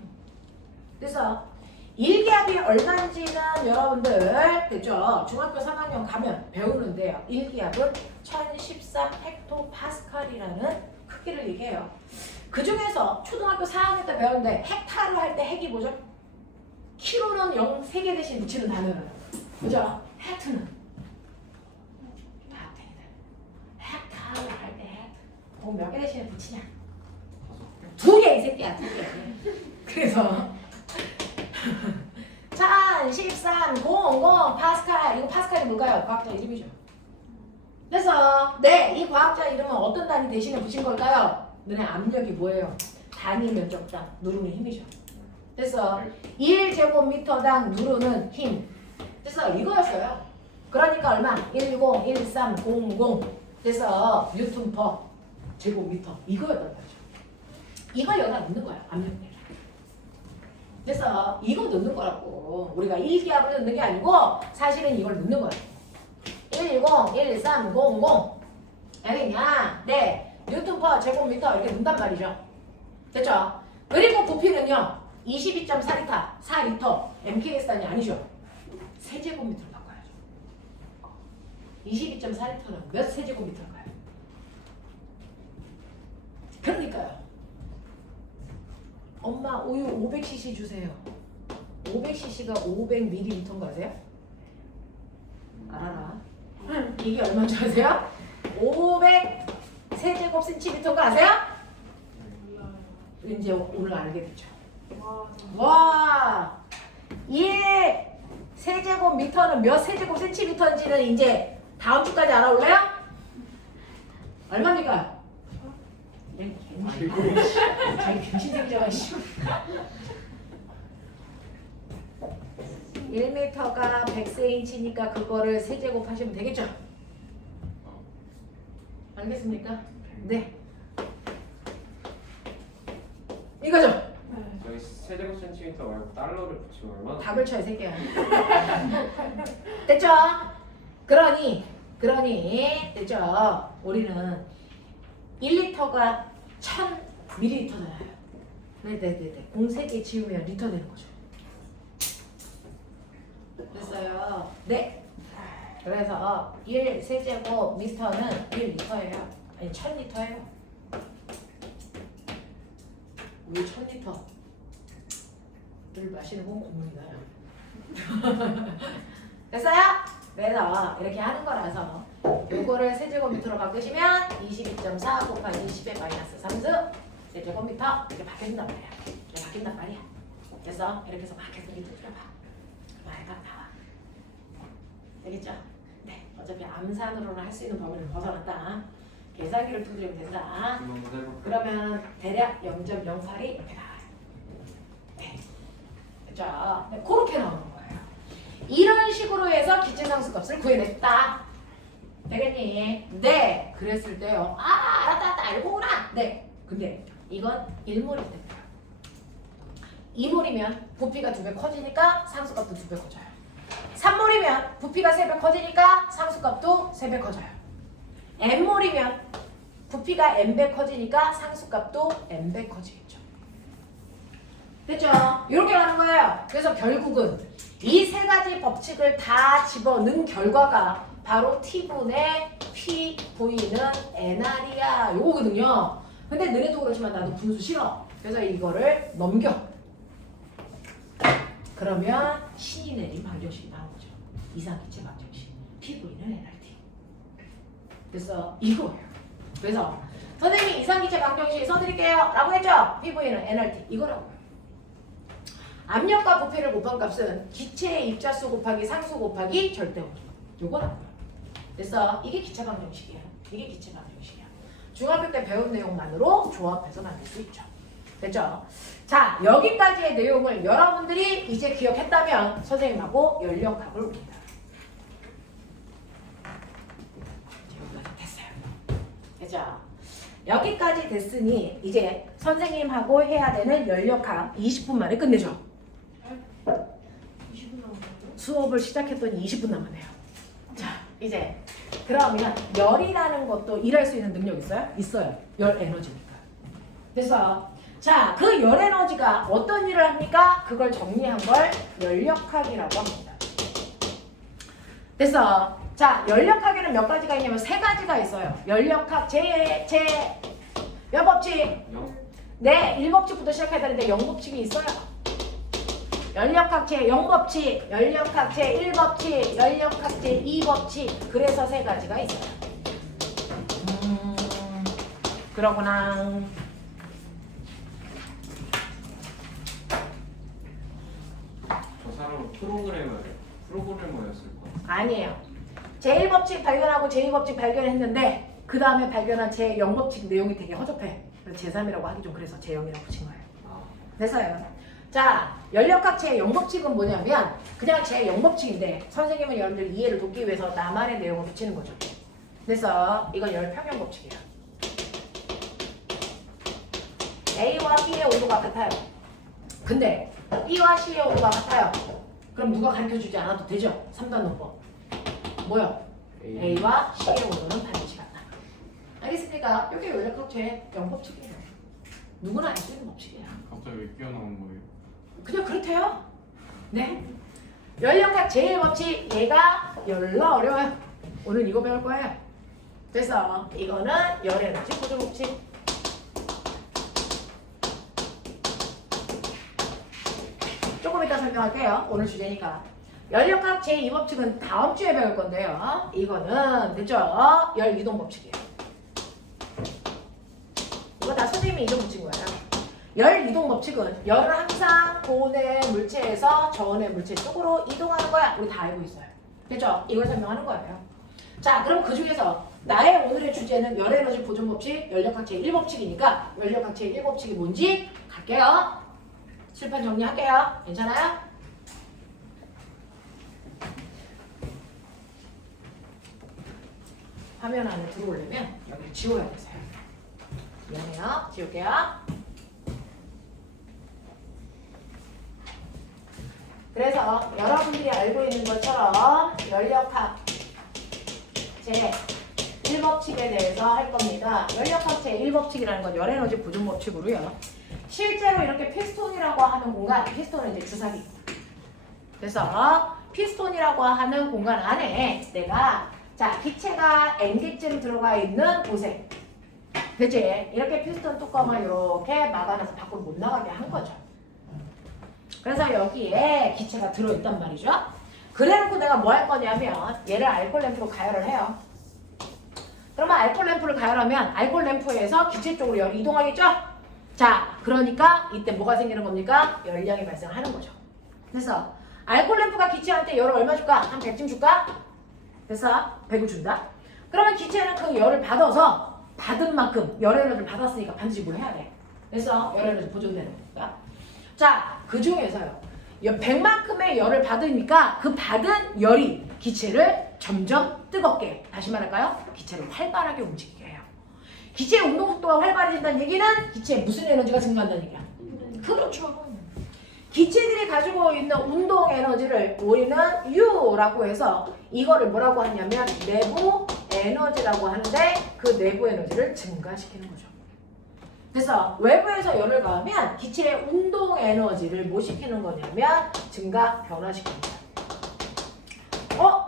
그래서 일기압이 얼마인지는 여러분들 됐죠? 중학교 3학년 가면 배우는데요. 일기압은 1013 헥토파스칼이라는 크기를 얘기해요. 그 중에서 초등학교 4학년 때 배웠는데 헥타를 할 때 헥이 뭐죠? 키로는 0, 3개 대신 붙이는 단어는 그죠? 헥트는 헥타를 할 때 헥트 몇 개 대신에 붙이냐? 2개 이 새끼야 2개. 그래서 1013 00 파스칼 이거 파스칼이 뭘까요? 과학자 이름이죠. 그래서 네, 이 과학자 이름은 어떤 단위 대신에 붙인 걸까요? 너네 압력이 뭐예요? 단위 면적당 누르는 힘이죠. 그래서 1제곱미터당 누르는 힘. 그래서 이거였어요. 그러니까 얼마? 101300 그래서 뉴턴 퍼 제곱미터 이거였단 말이죠. 이걸 여기다 넣는 거야 압력계. 그래서 이거 넣는 거라고. 우리가 일기압을 넣는 게 아니고 사실은 이걸 넣는 거야. 101300 알겠냐? 네, 뉴턴 퍼 제곱미터 이렇게 넣는단 말이죠. 됐죠? 그리고 부피는요 22.4리터 4리터 MKS 단위 아니죠? 세제곱미터로 바꿔야죠. 22.4리터는 몇 세제곱미터일까요? 그러니까요. 엄마 우유 500cc 주세요. 500cc가 500ml인 거 아세요? 알아라. 이게 얼마인 줄 아세요? 500 세제곱 센티미터인 거 아세요? 몰라요. 이제 오늘 알게 됐죠. 와, 와, 1 세제곱 미터는 몇 세제곱 센티미터인지는 이제 다음 주까지 알아올래요? 얼마입니까? 자기 병신생자가 1m가 100cm니까 그거를 세제곱 하시면 되겠죠? 알겠습니까? 네. 이거죠? 네. 여기 세제곱 센티미터 말고 달러를 붙이면 얼마나? 답을 쳐이 새끼야. 됐죠? 그러니 됐죠? 우리는 1리터가 1000ml잖아요. 네네네네. 공 3개 지우면 리터 되는 거죠. 됐어요? 네. 그래서 1 세제곱 미터는 1리터예요. 아니 1000리터예요. 우유 1000리터. 물 마시는 건 고문이나요? 됐어요? 그래서 이렇게 하는 거라서 요거를 세제곱미터로 바꾸시면 22.4 곱하기 10의 마이너스 3수 세제곱미터 이렇게 바뀐단 말이야. 이렇게 바뀐단 말이야. 그래서 이렇게 해서 밖에서 밑에 줄여봐. 말가 나와. 되겠죠? 네. 어차피 암산으로는 할 수 있는 범위를 벗어났다. 계산기를 두드리면 된다. 그러면 대략 0.08이 이렇게 나와요. 네. 자, 네, 그렇게 나오는 거예요. 이런 식으로 해서 기체상수값을 구해냈다. 되겠니? 네. 그랬을 때요. 아, 알았다, 알고구나. 네. 근데 이건 1몰이 된다. 2몰이면 부피가 2배 커지니까 상수값도 2배 커져요. 3몰이면 부피가 3배 커지니까 상수값도 3배 커져요. n몰이면 부피가 n배 커지니까 상수값도 n배 커지겠죠. 됐죠? 이렇게 가는 거예요. 그래서 결국은 이 세 가지 법칙을 다 집어넣은 결과가 바로 T분의 PV는 NR이야. 요거거든요. 근데 너네도 그렇지만 나도 분수 싫어. 그래서 이거를 넘겨. 그러면 신이 내린 방정식이 나온 거죠. 이상기체 방정식. PV는 NRT. 그래서 이거예요. 그래서 선생님이 이상기체 방정식 써드릴게요. 라고 했죠? PV는 NRT. 이거라고요. 압력과 부피를 곱한 값은 기체의 입자수 곱하기 상수 곱하기 절대온도. 요거라고요. 그래서 이게 기체 방정식이에요. 이게 기체 방정식이야. 중학교 때 배운 내용만으로 조합해서 만들 수 있죠. 됐죠? 자, 여기까지의 내용을 여러분들이 이제 기억했다면 선생님하고 연력합을 옵니다. 여기까지 됐어요. 됐죠? 여기까지 됐으니 이제 선생님하고 해야 되는 연력합 20분 만에 끝내죠. 20분 남았어요? 수업을 시작했더니 20분 남았네요. 자, 이제 그러면 열이라는 것도 일할 수 있는 능력 있어요? 있어요. 열 에너지니까. 그래서 자, 그 열 에너지가 어떤 일을 합니까? 그걸 정리한 걸 열역학이라고 합니다. 됐어. 자, 열역학에는 몇 가지가 있냐면 세 가지가 있어요. 열역학 몇 법칙? 네, 1법칙부터 시작해야 되는데 0법칙이 있어요. 열역학 제0법칙, 열역학 제1법칙, 열역학 제2법칙. 그래서 세 가지가 있어요. 그러구나. 저 사람은 프로그래머였을 거야. 아니에요. 제1법칙 발견하고 제2법칙 발견했는데 그 다음에 발견한 제0법칙 내용이 되게 허접해. 그래서 제3이라고 하기 좀 그래서 제0이라고 붙인 거예요. 됐어요. 자, 열역학 제0법칙은 뭐냐면 그냥 제0법칙인데 선생님은 여러분들 이해를 돕기 위해서 나만의 내용을 붙이는 거죠. 그래서 이건 열평형법칙이야. A와 B의 온도가 같아요. 근데 B와 C의 온도가 같아요. 그럼 누가 가르쳐주지 않아도 되죠? 3단 논법. 뭐요? A와 C의 온도는 반드시 같다. 알겠습니까? 이게 열역학 제0법칙이에요. 누구나 알 수 있는 법칙이에요. 갑자기 왜 끼어나온 거예요? 그냥 그렇대요. 네. 열역학 제1법칙 얘가 열나 어려워요. 오늘 이거 배울 거예요. 그래서 이거는 열에너지 보조법칙. 조금 이따 설명할게요. 오늘 주제니까. 열역학 제2법칙은 다음 주에 배울 건데요. 이거는 됐죠? 열이동법칙이에요. 이거 다 선생님이 이동 붙인 거예요. 열이동법칙은 열은 항상 고온의 물체에서 저온의 물체 쪽으로 이동하는 거야. 우리 다 알고 있어요. 됐죠? 이걸 설명하는 거예요. 자, 그럼 그 중에서 나의 오늘의 주제는 열에너지 보존법칙, 열역학 제1법칙이니까 열역학 제1법칙이 뭔지 갈게요. 칠판 정리할게요. 괜찮아요? 화면 안에 들어오려면 여기를 지워야 되세요. 미안해요. 지울게요. 그래서 여러분들이 알고 있는 것처럼 열역학 제1법칙에 대해서 할 겁니다. 열역학 제1법칙이라는 건 열에너지 보존법칙으로요. 실제로 이렇게 피스톤이라고 하는 공간, 피스톤은 이제 주사기. 그래서 피스톤이라고 하는 공간 안에 내가 자 기체가 N개쯤 들어가 있는 곳에 그치? 이렇게 피스톤 뚜껑을 이렇게 막아놔서 밖으로 못 나가게 한 거죠. 그래서 여기에 기체가 들어있단 말이죠. 그래놓고 내가 뭐 할 거냐면 얘를 알코올 램프로 가열을 해요. 그러면 알코올 램프를 가열하면 알코올 램프에서 기체 쪽으로 열이 이동하겠죠? 자, 그러니까 이때 뭐가 생기는 겁니까? 열량이 발생하는 거죠. 그래서 알코올 램프가 기체한테 열을 얼마 줄까? 한 100쯤 줄까? 그래서 100을 준다. 그러면 기체는 그 열을 받아서 받은 만큼 열 에너지를 받았으니까 반드시 뭘 해야 돼? 그래서 열 에너지 보존되는 거니까. 자, 그 중에서요. 100만큼의 열을 받으니까 그 받은 열이 기체를 점점 뜨겁게, 다시 말할까요? 기체를 활발하게 움직이게 해요. 기체의 운동 속도가 활발해진다는 얘기는 기체에 무슨 에너지가 증가한다는 얘기야? 그렇죠. 기체들이 가지고 있는 운동 에너지를 우리는 U라고 해서 이거를 뭐라고 하냐면 내부 에너지라고 하는데 그 내부 에너지를 증가시키는 거죠. 그래서 외부에서 열을 가하면 기체의 운동 에너지를 뭐 시키는 거냐면 증가, 변화시킵니다.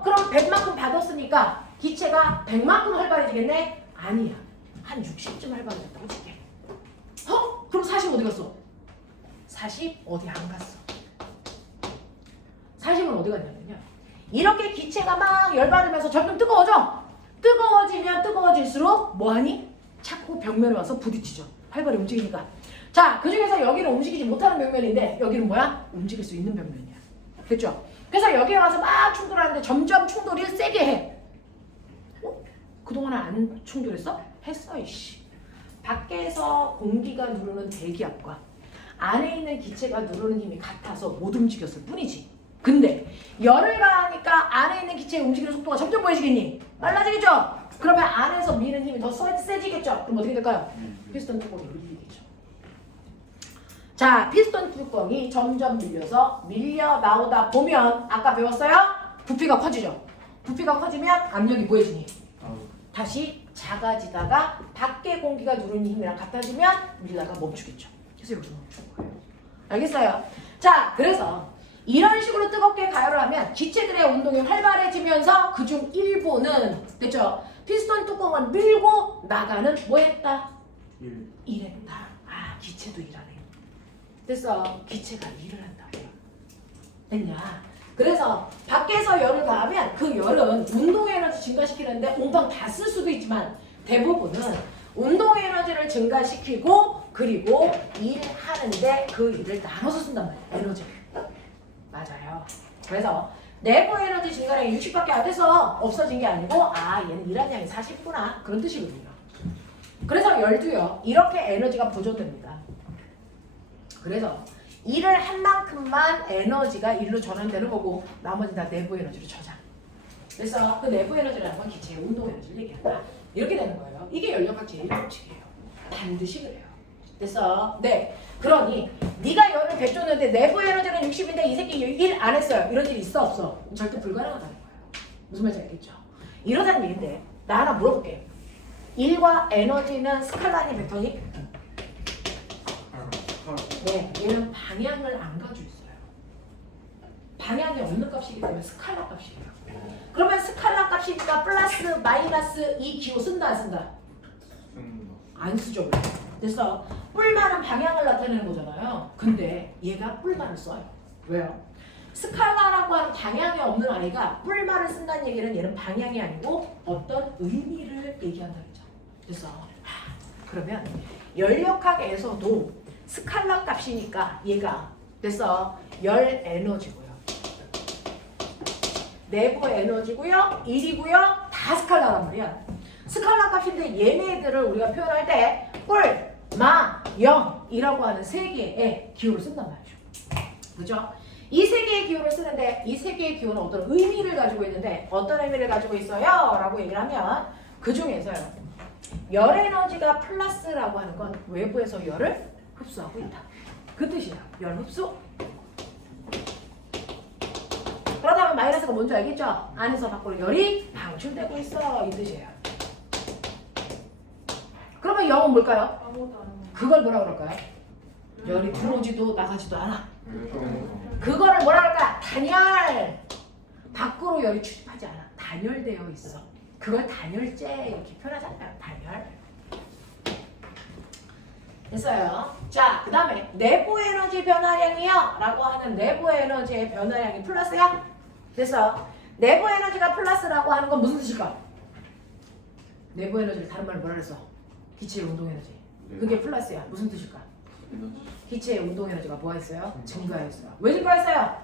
그럼 100만큼 받았으니까 기체가 100만큼 활발해지겠네? 아니야. 한 60쯤 활발해졌다고 칠게. 그럼 40 어디 갔어? 40 어디 안 갔어. 40은 어디 갔냐면요. 이렇게 기체가 막 열받으면서 점점 뜨거워져. 뜨거워지면 뜨거워질수록 뭐하니? 자꾸 벽면에 와서 부딪히죠. 활발히 움직이니까. 자, 그 중에서 여기는 움직이지 못하는 벽면인데 여기는 뭐야? 움직일 수 있는 벽면이야. 됐죠? 그래서 여기에 와서 막 충돌하는데 점점 충돌이 세게 해. 그동안은 안 충돌했어? 했어, 이씨. 밖에서 공기가 누르는 대기압과 안에 있는 기체가 누르는 힘이 같아서 못 움직였을 뿐이지. 근데 열을 가하니까 안에 있는 기체의 움직이는 속도가 점점 뭐해지겠니? 빨라지겠죠? 그러면 안에서 미는 힘이 더 세지겠죠? 그럼 어떻게 될까요? 피스톤 뚜껑이 밀리겠죠. 자, 피스톤 뚜껑이 점점 밀려 나오다 보면 아까 배웠어요? 부피가 커지죠? 부피가 커지면 압력이 뭐해지니? 다시 작아지다가 밖에 공기가 누르는 힘이랑 같아지면 밀다가 멈추겠죠. 그래서 여기서 멈춘 거예요. 알겠어요? 자, 그래서 이런 식으로 뜨겁게 가열을 하면 기체들의 운동이 활발해지면서 그중 일부는 됐죠? 피스톤 뚜껑을 밀고 나가는 뭐 했다? 일했다. 아, 기체도 일하네. 됐어. 기체가 일을 한다. 됐냐? 그래서 밖에서 열을 가하면 그 열은 운동 에너지 증가시키는데 옹방 다 쓸 수도 있지만 대부분은 운동 에너지를 증가시키고 그리고 일하는데 그 일을 나눠서 쓴단 말이야. 에너지를. 맞아요. 그래서 내부 에너지 증가량이 60밖에 안 돼서 없어진 게 아니고 아 얘는 일한 양이 40구나 그런 뜻이거든요. 그래서 열도요. 이렇게 에너지가 보존됩니다. 그래서 일을 한 만큼만 에너지가 일로 전환되는 거고 나머지 다 내부 에너지로 저장. 그래서 그 내부 에너지라는 건 기체의 운동 에너지를 얘기한다. 이렇게 되는 거예요. 이게 연력학 제1 법칙이에요. 반드시 그래요. 그래서 네. 그러니 네가 열을 100 줬는데 내부 에너지는 60인데 이 새끼 일 안 했어요. 이런 일 있어 없어? 절대 불가능하다는 거예요. 무슨 말인지 알겠죠? 이러다는 얘기인데 나 하나 물어볼게. 일과 에너지는 스칼라니 벡터니? 네, 얘는 방향을 안 가지고 있어요. 방향이 없는 값이기 때문에 스칼라 값이에요. 그러면 스칼라 값이니까 플러스 마이너스 이 기호 쓴다 안 쓴다? 안 쓰죠. 그래서 뿔만은 방향을 나타내는 거잖아요. 근데 얘가 뿔만을 써요. 왜요? 스칼라라고 하는 방향이 없는 아이가 뿔만을 쓴다는 얘기는 얘는 방향이 아니고 어떤 의미를 얘기한다는 거죠. 그래서 그러면 연력학에서도 스칼라 값이니까 얘가 그래서 열 에너지고요. 내부 에너지고요. 1이고요. 다 스칼라란 말이야. 스칼라 값인데 얘네들을 우리가 표현할 때 뿔, 마, 영 이라고 하는 세 개의 기호를 쓴단 말이죠. 그죠? 이 세 개의 기호를 쓰는데 이 세 개의 기호는 어떤 의미를 가지고 있는데 어떤 의미를 가지고 있어요? 라고 얘기를 하면 그 중에서요. 열 에너지가 플러스라고 하는 건 외부에서 열을 흡수하고 있다. 그 뜻이야. 열 흡수. 그렇다면 마이너스가 뭔지 알겠죠? 안에서 밖으로 열이 방출되고 있어. 이 뜻이에요. 그러면 0은 뭘까요? 아무도 안 해. 그걸 뭐라 그럴까요? 열이 들어오지도 나가지도 않아. 그거를 뭐라 그럴까? 단열. 밖으로 열이 출입하지 않아. 단열되어 있어. 그걸 단열재 이렇게 표현하잖아요. 단열. 됐어요. 자, 그 다음에 내부 에너지 변화량이요 라고 하는 내부 에너지의 변화량이 플러스야? 그래서 내부 에너지가 플러스라고 하는 건 무슨 뜻일까? 내부 에너지를 다른 말로 뭐라 그랬어? 기체의 운동 에너지. 그게 플러스야. 무슨 뜻일까? 기체의 운동 에너지가 뭐 했어요? 증가했어요. 왜 증가했어요?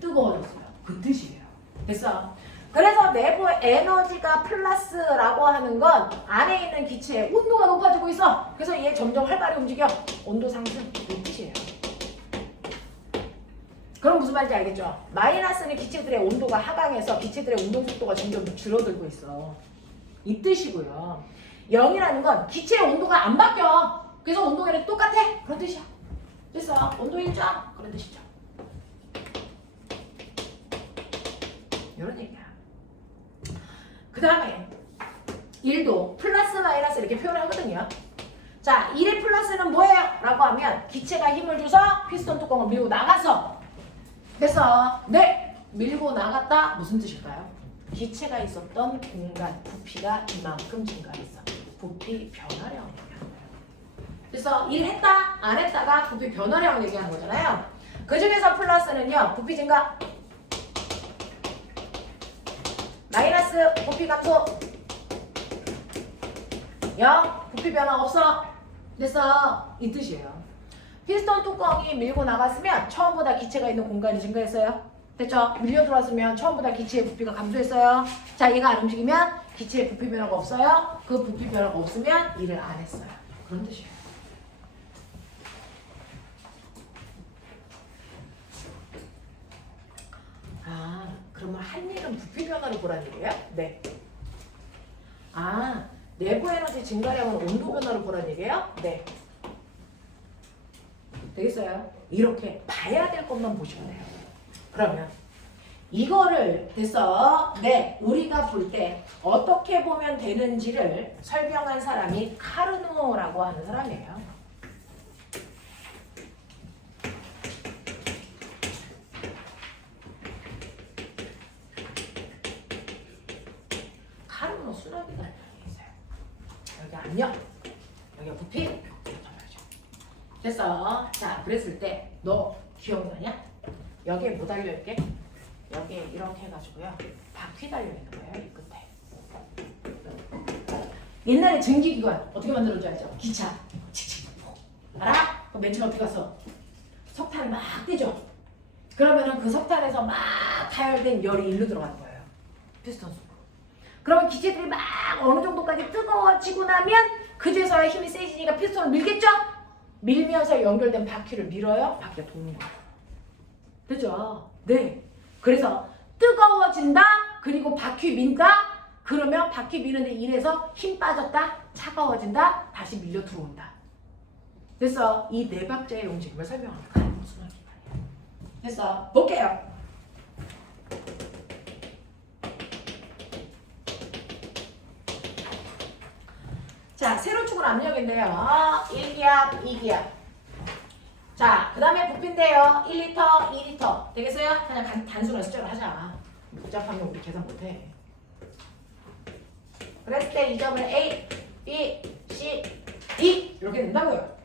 뜨거워졌어요. 그 뜻이에요. 됐어. 그래서 내부 에너지가 플러스라고 하는 건 안에 있는 기체의 온도가 높아지고 있어. 그래서 얘 점점 활발히 움직여. 온도 상승. 그 뜻이에요. 그럼 무슨 말인지 알겠죠? 마이너스는 기체들의 온도가 하강해서 기체들의 운동 속도가 점점 줄어들고 있어. 이 뜻이고요. 0이라는 건 기체의 온도가 안 바뀌어. 그래서 온도에는 똑같아. 그런 뜻이야. 그래서 온도 일정. 그런 뜻이죠. 이런 얘기야. 그 다음에 1도 플러스 마이너스 이렇게 표현하거든요. 자, 1의 플러스는 뭐예요? 라고 하면 기체가 힘을 줘서 피스톤 뚜껑을 밀고 나가서 그래서 네! 밀고 나갔다 무슨 뜻일까요? 기체가 있었던 공간 부피가 이만큼 증가했어. 부피 변화량을 얘기하는 거예요. 그래서 일했다 안 했다가 부피 변화량을 얘기하는 거잖아요. 그 중에서 플러스는요. 부피 증가 마이너스 부피 감소 0 부피 변화 없어. 그래서 이 뜻이에요. 피스톤 뚜껑이 밀고 나갔으면 처음보다 기체가 있는 공간이 증가했어요. 됐죠? 밀려 들어왔으면 처음보다 기체의 부피가 감소했어요. 자, 얘가 안 움직이면 기체의 부피 변화가 없어요. 그 부피 변화가 없으면 일을 안 했어요. 그런 뜻이에요. 아, 그러면 한 일은 부피 변화를 보라는 얘기예요? 네. 아, 내부 에너지 증가량은 온도 변화를 보라는 얘기예요? 네. 되겠어요? 이렇게 봐야 될 것만 보시면 돼요. 그러면 이거를 돼서 네 우리가 볼 때 어떻게 보면 되는지를 설명한 사람이 카르노라고 하는 사람이에요. 순환기가 있어요. 여기 압력, 여기 부피, 됐어. 자, 그랬을 때 너 기억나냐? 여기에 뭐 달려있게? 여기에 이렇게 해가지고요. 바퀴 달려있는 거예요. 이 끝에. 옛날에 증기기관 어떻게 만들어줘야죠? 기차. 칙칙. 알아? 그럼 맨 처음 어떻게 갔어? 석탄을 막 떼죠. 그러면은 그 석탄에서 막 가열된 열이 일로 들어가는 거예요. 피스톤 속으로. 그러면 기체들이 막 어느 정도까지 뜨거워지고 나면 그제서야 힘이 세지니까 피스톤을 밀겠죠? 밀면서 연결된 바퀴를 밀어요. 바퀴가 도는 거예요. 그죠? 네. 그래서 뜨거워진다. 그리고 바퀴 민다. 그러면 바퀴 미는데 인해서 힘 빠졌다. 차가워진다. 다시 밀려 들어온다. 그래서 이 네 박자의 움직임을 설명하는 순환기관이에요. 됐어. 볼게요. 자, 세로 축은 압력인데요. 1기압, 2기압. 자, 그 다음에 부피인데요. 1리터, 2리터. 되겠어요? 그냥 단순한 숫자로 하자. 복잡하면 우리 계산 못해. 그랬을 때 이 점을 A, B, C, D 이렇게 된다고요.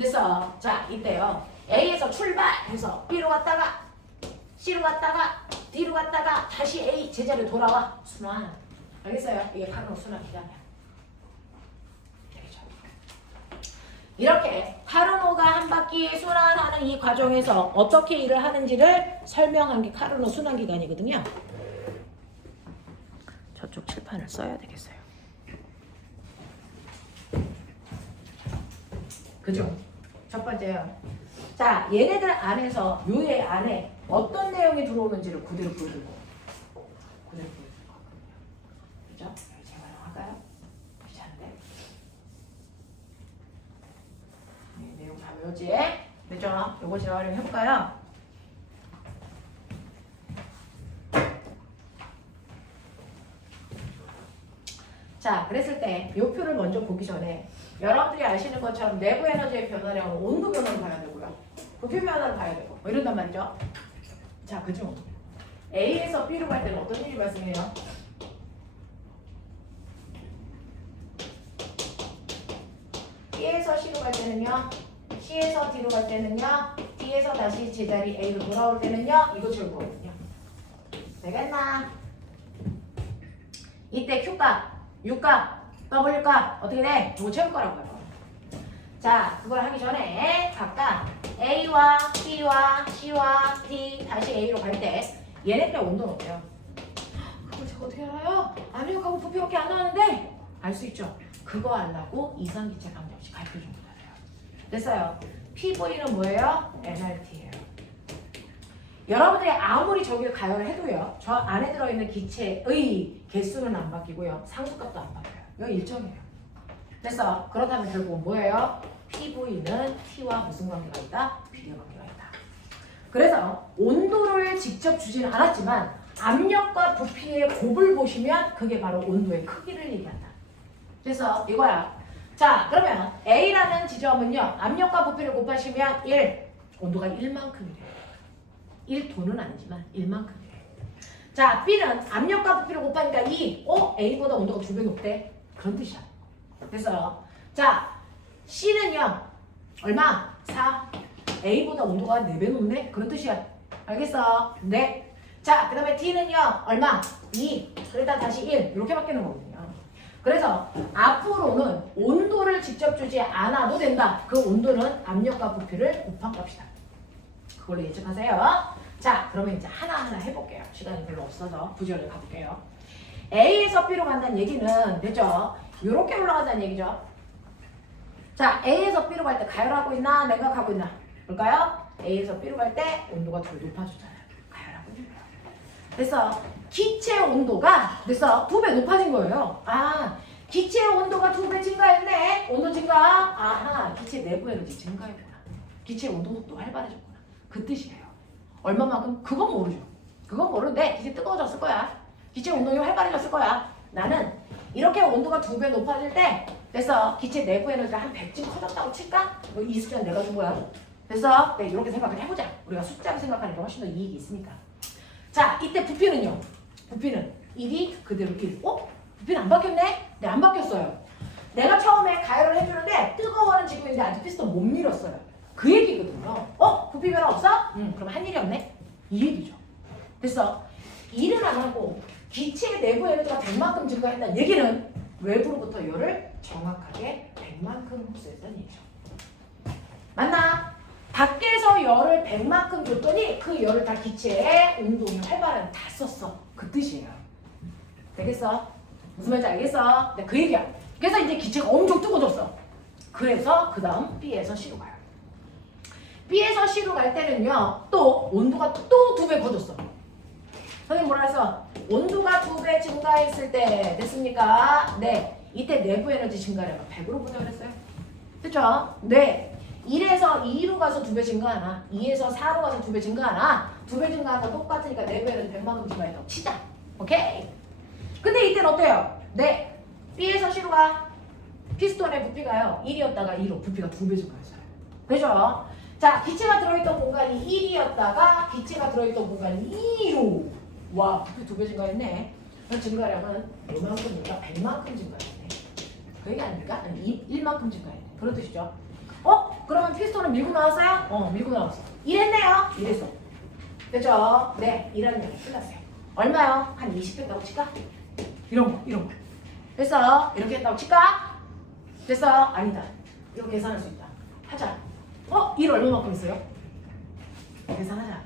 됐어. 자, 이때요. A에서 출발해서 B로 갔다가 C로 갔다가 D로 갔다가 다시 A 제자리로 돌아와. 순환. 알겠어요? 이게 카르노 순환 기간이야. 이렇게 카르노가 한 바퀴 순환하는 이 과정에서 어떻게 일을 하는지를 설명한 게 카르노 순환 기간이거든요. 저쪽 칠판을 써야 되겠어요. 그죠? 첫 번째요. 자, 얘네들 안에서 요애 안에 어떤 내용이 들어오는지를 그대로 보여줄 거예요. 그대로 보여줄 거거든요. 그죠? 여기 제가 할까요? 귀찮은데. 네, 내용 다 외우지? 그죠? 요거 제가 활용해볼까요? 자, 그랬을 때 이 표를 먼저 보기 전에 여러분들이 아시는 것처럼 내부 에너지의 변화량은 온도 변화를 봐야 되고요. 부피 변화를 봐야 되고 뭐 이런단 말이죠. 자, 그중 A에서 B로 갈 때는 어떤 일이 발생해요? B에서 C로 갈 때는요. C에서 D로 갈 때는요. D에서 다시 제자리 A로 돌아올 때는요. 이거 채울 거거든요. 되겠나? 이때 Q값, U값, W값 어떻게 돼? 이거 채울 거라고요. 자, 그걸 하기 전에 각각 A와 B와 C와 D 다시 A로 갈 때 얘네들의 온도는 어때요? 그걸 제가 어떻게 알아요? 압력하고 부피밖에 안 나왔는데 알 수 있죠. 그거 알라고 이상기체 감정식 가르쳐 준 거예요. 됐어요. PV는 뭐예요? NRT예요. 여러분들이 아무리 저기를 가열을 해도요. 저 안에 들어있는 기체의 개수는 안 바뀌고요. 상수값도 안 바뀌어요. 이거 일정이에요. 됐어. 그렇다면 결국은 뭐예요? PV는 T와 무슨 관계가 있다? 비례 관계가 있다. 그래서 온도를 직접 주지는 않았지만 압력과 부피의 곱을 보시면 그게 바로 온도의 크기를 얘기한다. 그래서 이거야. 자, 그러면 A라는 지점은요. 압력과 부피를 곱하시면 1. 온도가 1만큼이래요. 1도는 아니지만 1만큼이래요. 자, B는 압력과 부피를 곱하니까 2. A보다 온도가 2배 높대. 그런 뜻이야. 됐어요. 자, C는요. 얼마? 4. A보다 온도가 4배 높네? 그런 뜻이야. 알겠어? 네. 자, 그 다음에 D는요. 얼마? 2. 그러다 다시 1. 이렇게 바뀌는 거거든요. 그래서 앞으로는 온도를 직접 주지 않아도 된다. 그 온도는 압력과 부피를 곱한 값이다. 그걸로 예측하세요. 자, 그러면 이제 하나하나 해볼게요. 시간이 별로 없어서 부지런히 가볼게요. A에서 B로 간다는 얘기는 됐죠? 이렇게 올라간다는 얘기죠. 자, A에서 B로 갈 때 가열하고 있나 냉각하고 있나 볼까요? A에서 B로 갈 때 온도가 더 높아지잖아요. 가열하고 있는 거예요. 그래서 기체 온도가 그래서 2배 높아진 거예요. 아, 기체 온도가 2배 증가했네. 온도 증가. 아하, 기체 내부 에너지 증가했구나. 기체 온도 속도 활발해졌구나. 그 뜻이에요. 얼마만큼? 그건 모르죠. 그건 모르는데 기체 뜨거워졌을 거야. 기체 운동이 활발해졌을 거야. 나는 이렇게 온도가 2배 높아질 때 그래서 기체 내부 에너지가 한 100쯤 커졌다고 칠까? 이 숫자는 내가 준 거야. 그래서 네, 이렇게 생각을 해보자. 우리가 숫자로 생각하는 게 훨씬 더 이익이 있으니까. 자, 이때 부피는요. 부피는 1이 그대로 1. 부피는 안 바뀌었네? 네, 안 바뀌었어요. 내가 처음에 가열을 해주는데 뜨거워는 지고 있는데 아직 피스톤 못 밀었어요. 그 얘기거든요. 부피 변화 없어? 그럼 한 일이 없네? 이 얘기죠. 됐어. 일은 안 하고 기체 내부 에너지가 100만큼 증가했다는 얘기는 외부로부터 열을 정확하게 100만큼 흡수했다는 얘기죠. 맞나? 밖에서 열을 100만큼 줬더니 그 열을 다 기체에 운동이 활발한 다 썼어. 그 뜻이에요. 되겠어? 무슨 말인지 알겠어? 네, 그 얘기야. 그래서 이제 기체가 엄청 뜨거워졌어. 그래서 그 다음 B에서 C로 가요. B에서 C로 갈 때는요, 또 온도가 또 2배 커졌어. 선생님 뭐라 했어? 온도가 2배 증가했을 때 됐습니까? 네. 이때 내부 에너지 증가량을 100으로 보자고 했어요. 됐죠? 네. 1에서 2로 가서 2배 증가하나? 2에서 4로 가서 2배 증가하나? 2배 증가하는 거 똑같으니까 내부 에너지 100만큼 증가해서 치자. 오케이? 근데 이때는 어때요? 네. B에서 C로 가. 피스톤의 부피가요. 1이었다가 2로 부피가 2배 증가했어요. 그죠? 자, 기체가 들어있던 공간이 1이었다가 기체가 들어있던 공간이 2로. 와, 부피 2배 증가했네. 그 증가량은 얼마만큼입니까? 100만큼 증가했네. 그 얘기 아닙니까? 아니, 1만큼 증가했네. 그런 뜻이죠. 그러면 피스톤은 밀고 나왔어요? 밀고 나왔어. 이랬네요. 이랬어. 그죠? 네, 이런 양이 끝났어요. 얼마요? 한 20 했다고 칠까? 이런 거. 됐어? 이렇게 했다고 칠까? 됐어? 아니다. 이거 계산할 수 있다. 하자. 1 얼마만큼 있어요? 계산하자.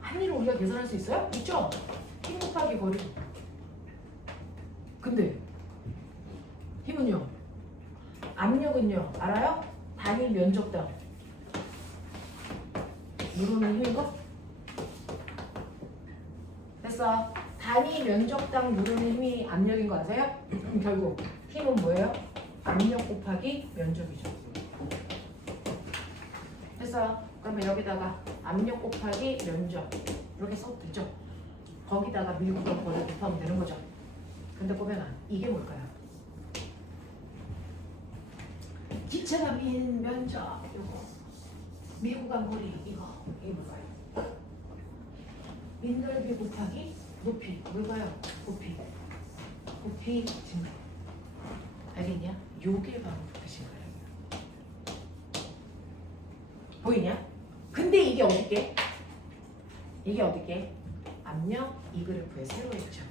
한 일을 우리가 계산할 수 있어요? 있죠? 힘 곱하기 거리. 근데 힘은요? 압력은요? 알아요? 단위 면적당 누르는 힘인가? 됐어. 단위 면적당 누르는 힘이 압력인 거 아세요? 그럼 결국 힘은 뭐예요? 압력 곱하기 면적이죠. 됐어. 그러면 여기다가 압력 곱하기 면적 이렇게 써도 되죠? 거기다가 밀구간 거리 곱하면 되는 거죠. 근데 보면 이게 뭘까요? 기체가 민 면적 이거 밀구간 거리 이게 뭘까요? 민넓이 곱하기 높이 뭘까요? 높이 증가. 알겠냐? 요게 바로 높이 증가량이야. 보이냐? 근데 이게 어디게? 이게 어디게? 압력 이 그래프에 세로에 있죠.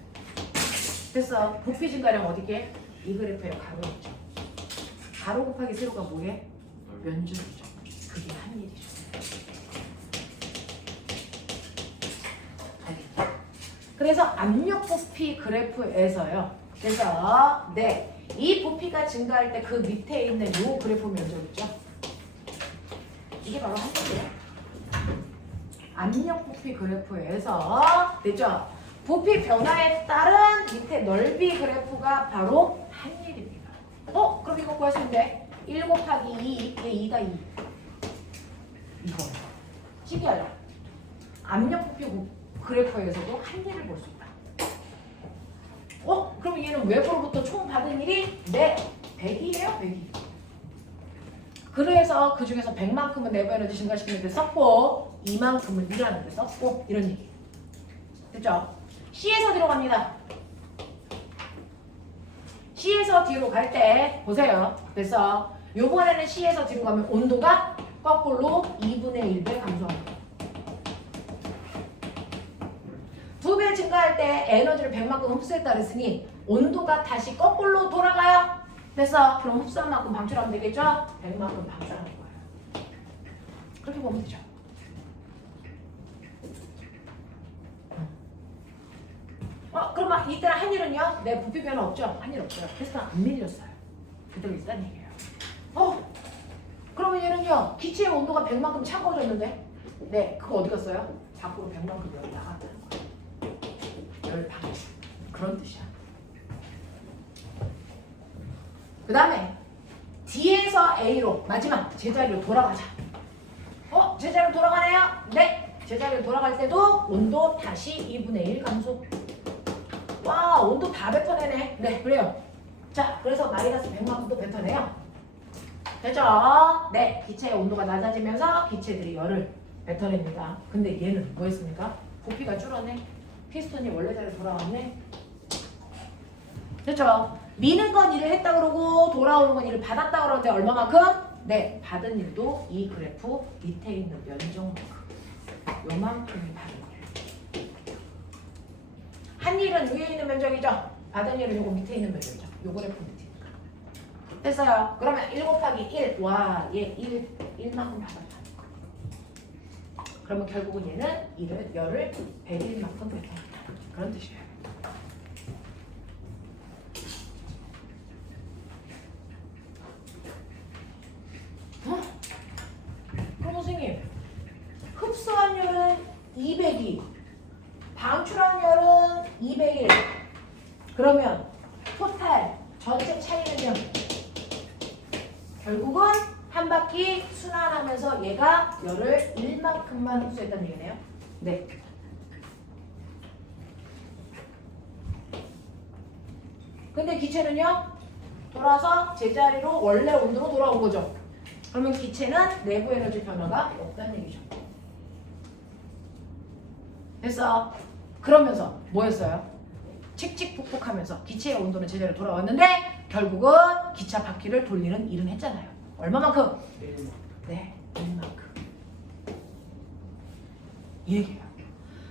됐어. 부피 증가량 어디게? 이 그래프에 가로 있죠. 가로 곱하기 세로가 뭐게? 면적이죠. 그게 한 일이죠. 알겠죠? 그래서 압력 부피 그래프에서요. 그래서 네. 이 부피가 증가할 때 그 밑에 있는 요 그래프 면적 있죠? 이게 바로 한 일이에요. 압력 부피 그래프에서 됐죠? 부피 변화에 따른 밑에 넓이 그래프가 바로 한 일입니다. 그럼 이거 구할 수 있는데 1 곱하기 2 이게 2가 2 이거 신기하죠? 압력 부피 그래프에서도 한 일을 볼 수 있다. 그럼 얘는 외부로부터 총 받은 일이 네 100이에요 100이. 그래서 그 중에서 100만큼은 내부 에너지 증가시키는데 썼고 2만큼은 일하는데 썼고 이런 얘기. 됐죠? C에서 뒤로 갑니다. C에서 뒤로 갈 때 보세요. 그래서 요번에는 C에서 뒤로 가면 온도가 거꾸로 2분의 1배 감소합니다. 2배 증가할 때 에너지를 100만큼 흡수했다 그랬으니 온도가 다시 거꾸로 돌아가요. 됐어. 그럼 흡수한 만큼 방출하면 되겠죠? 100만큼 방출하는 거예요. 그렇게 보면 되죠. 그러면 이때는 한 일은요? 네, 부피 변화 없죠? 한 일 없어요. 그래서 안 밀렸어요. 그대로 있다는 얘기예요. 그러면 얘는요? 기체의 온도가 100만큼 차가워졌는데 네, 그거 어디 갔어요? 밖으로 100만큼 열이 나갔다는 거예요. 열 방출. 그런 뜻이야. 그 다음에 D에서 A로 마지막 제자리로 돌아가자. 제자리로 돌아가네요? 네. 제자리로 돌아갈 때도 온도 다시 2분의 1 감소. 와, 온도 다 뱉어내네. 네, 그래요. 자, 그래서 마이너스 100만큼 또 뱉어내요. 됐죠? 네, 기체의 온도가 낮아지면서 기체들이 열을 뱉어냅니다. 근데 얘는 뭐였습니까? 부피가 줄어네. 피스톤이 원래 자리로 돌아왔네. 됐죠? 미는 건 일을 했다 그러고 돌아오는 건 일을 받았다 그러는데 얼마만큼? 네, 받은 일도 이 그래프 밑에 있는 면적만큼 요만큼이 받은 거예요. 한 일은 위에 있는 면적이죠? 받은 일은 요거 밑에 있는 면적이죠? 요 그래프 밑에 있는 거. 됐어요. 그러면 1 곱하기 1. 와, 얘 1만큼 받았다. 그러면 결국은 얘는 열을 101만큼 뱉어냈다. 그런 뜻이에요. 그럼 선생님, 흡수한 열은 202, 방출한 열은 201. 그러면 토탈 전체 차이는요? 결국은 한 바퀴 순환하면서 얘가 열을 1만큼만 흡수했다는 얘기네요. 네. 근데 기체는요? 돌아서 제자리로 원래 온도로 돌아온 거죠. 그러면 기체는 내부 에너지 변화가 없다는 얘기죠. 됐어. 그러면서 뭐였어요? 칙칙폭폭하면서 기체의 온도는 제자리로 돌아왔는데 결국은 기차 바퀴를 돌리는 일은 했잖아요. 얼마만큼? 네, 1만큼. 이 얘기예요.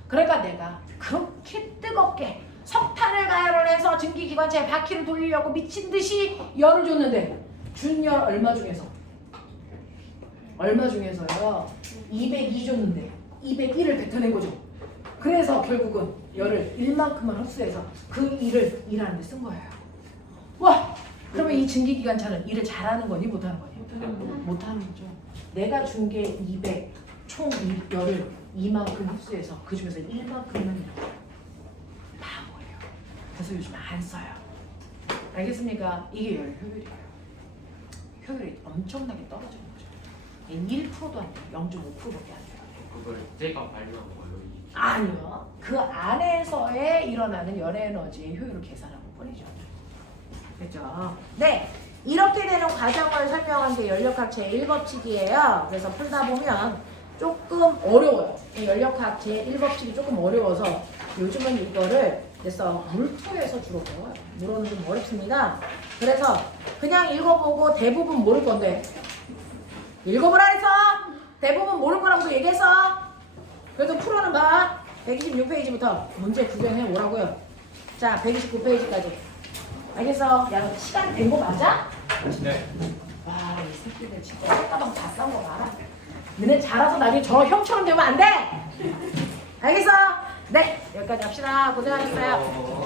그러니까 내가 그렇게 뜨겁게 석탄을 가열을 해서 증기기관차에 바퀴를 돌리려고 미친 듯이 열을 줬는데 준 열 얼마 중에서? 얼마 중에서요? 202 줬는데 201을 뱉어낸 거죠. 그래서 결국은 열을 1만큼만 흡수해서 그 일을 일하는 데 쓴 거예요. 와! 그러면 이 증기기관차는 일을 잘하는 거니 못하는 거니? 못하는 거죠. 내가 준 게 200, 총 열을 2만큼 흡수해서 그 중에서 1만큼만 바보예요. 그래서 요즘 안 써요. 알겠습니까? 이게 열 효율이에요. 효율이 엄청나게 떨어지는 거죠. 1%도 안 돼요. 0.5%밖에 안 돼요. 그걸 제가 발명한 거예요. 아니요. 그 안에서의 일어나는 열 에너지의 효율을 계산한 것 뿐이죠. 됐죠? 네. 이렇게 되는 과정을 설명한 게 연력학 제1법칙이에요. 그래서 풀다 보면 조금 어려워요. 연력학 제1법칙이 조금 어려워서 요즘은 이거를 그래서 물투에서 주로 배워요. 물어는 좀 어렵습니다. 그래서 그냥 읽어보고 대부분 모를 건데 읽어보라 해서 대부분 모를 거라고 얘기했어. 그래도 풀어는 봐. 126페이지부터 문제 구경해 오라고요. 자, 129페이지까지. 알겠어? 야, 시간 된 거 맞아? 네. 와, 이 새끼들 진짜 꽃가방 다 싼 거 봐라. 너네 자라서 나중에 저 형처럼 되면 안 돼! 알겠어? 네, 여기까지 합시다. 고생하셨어요.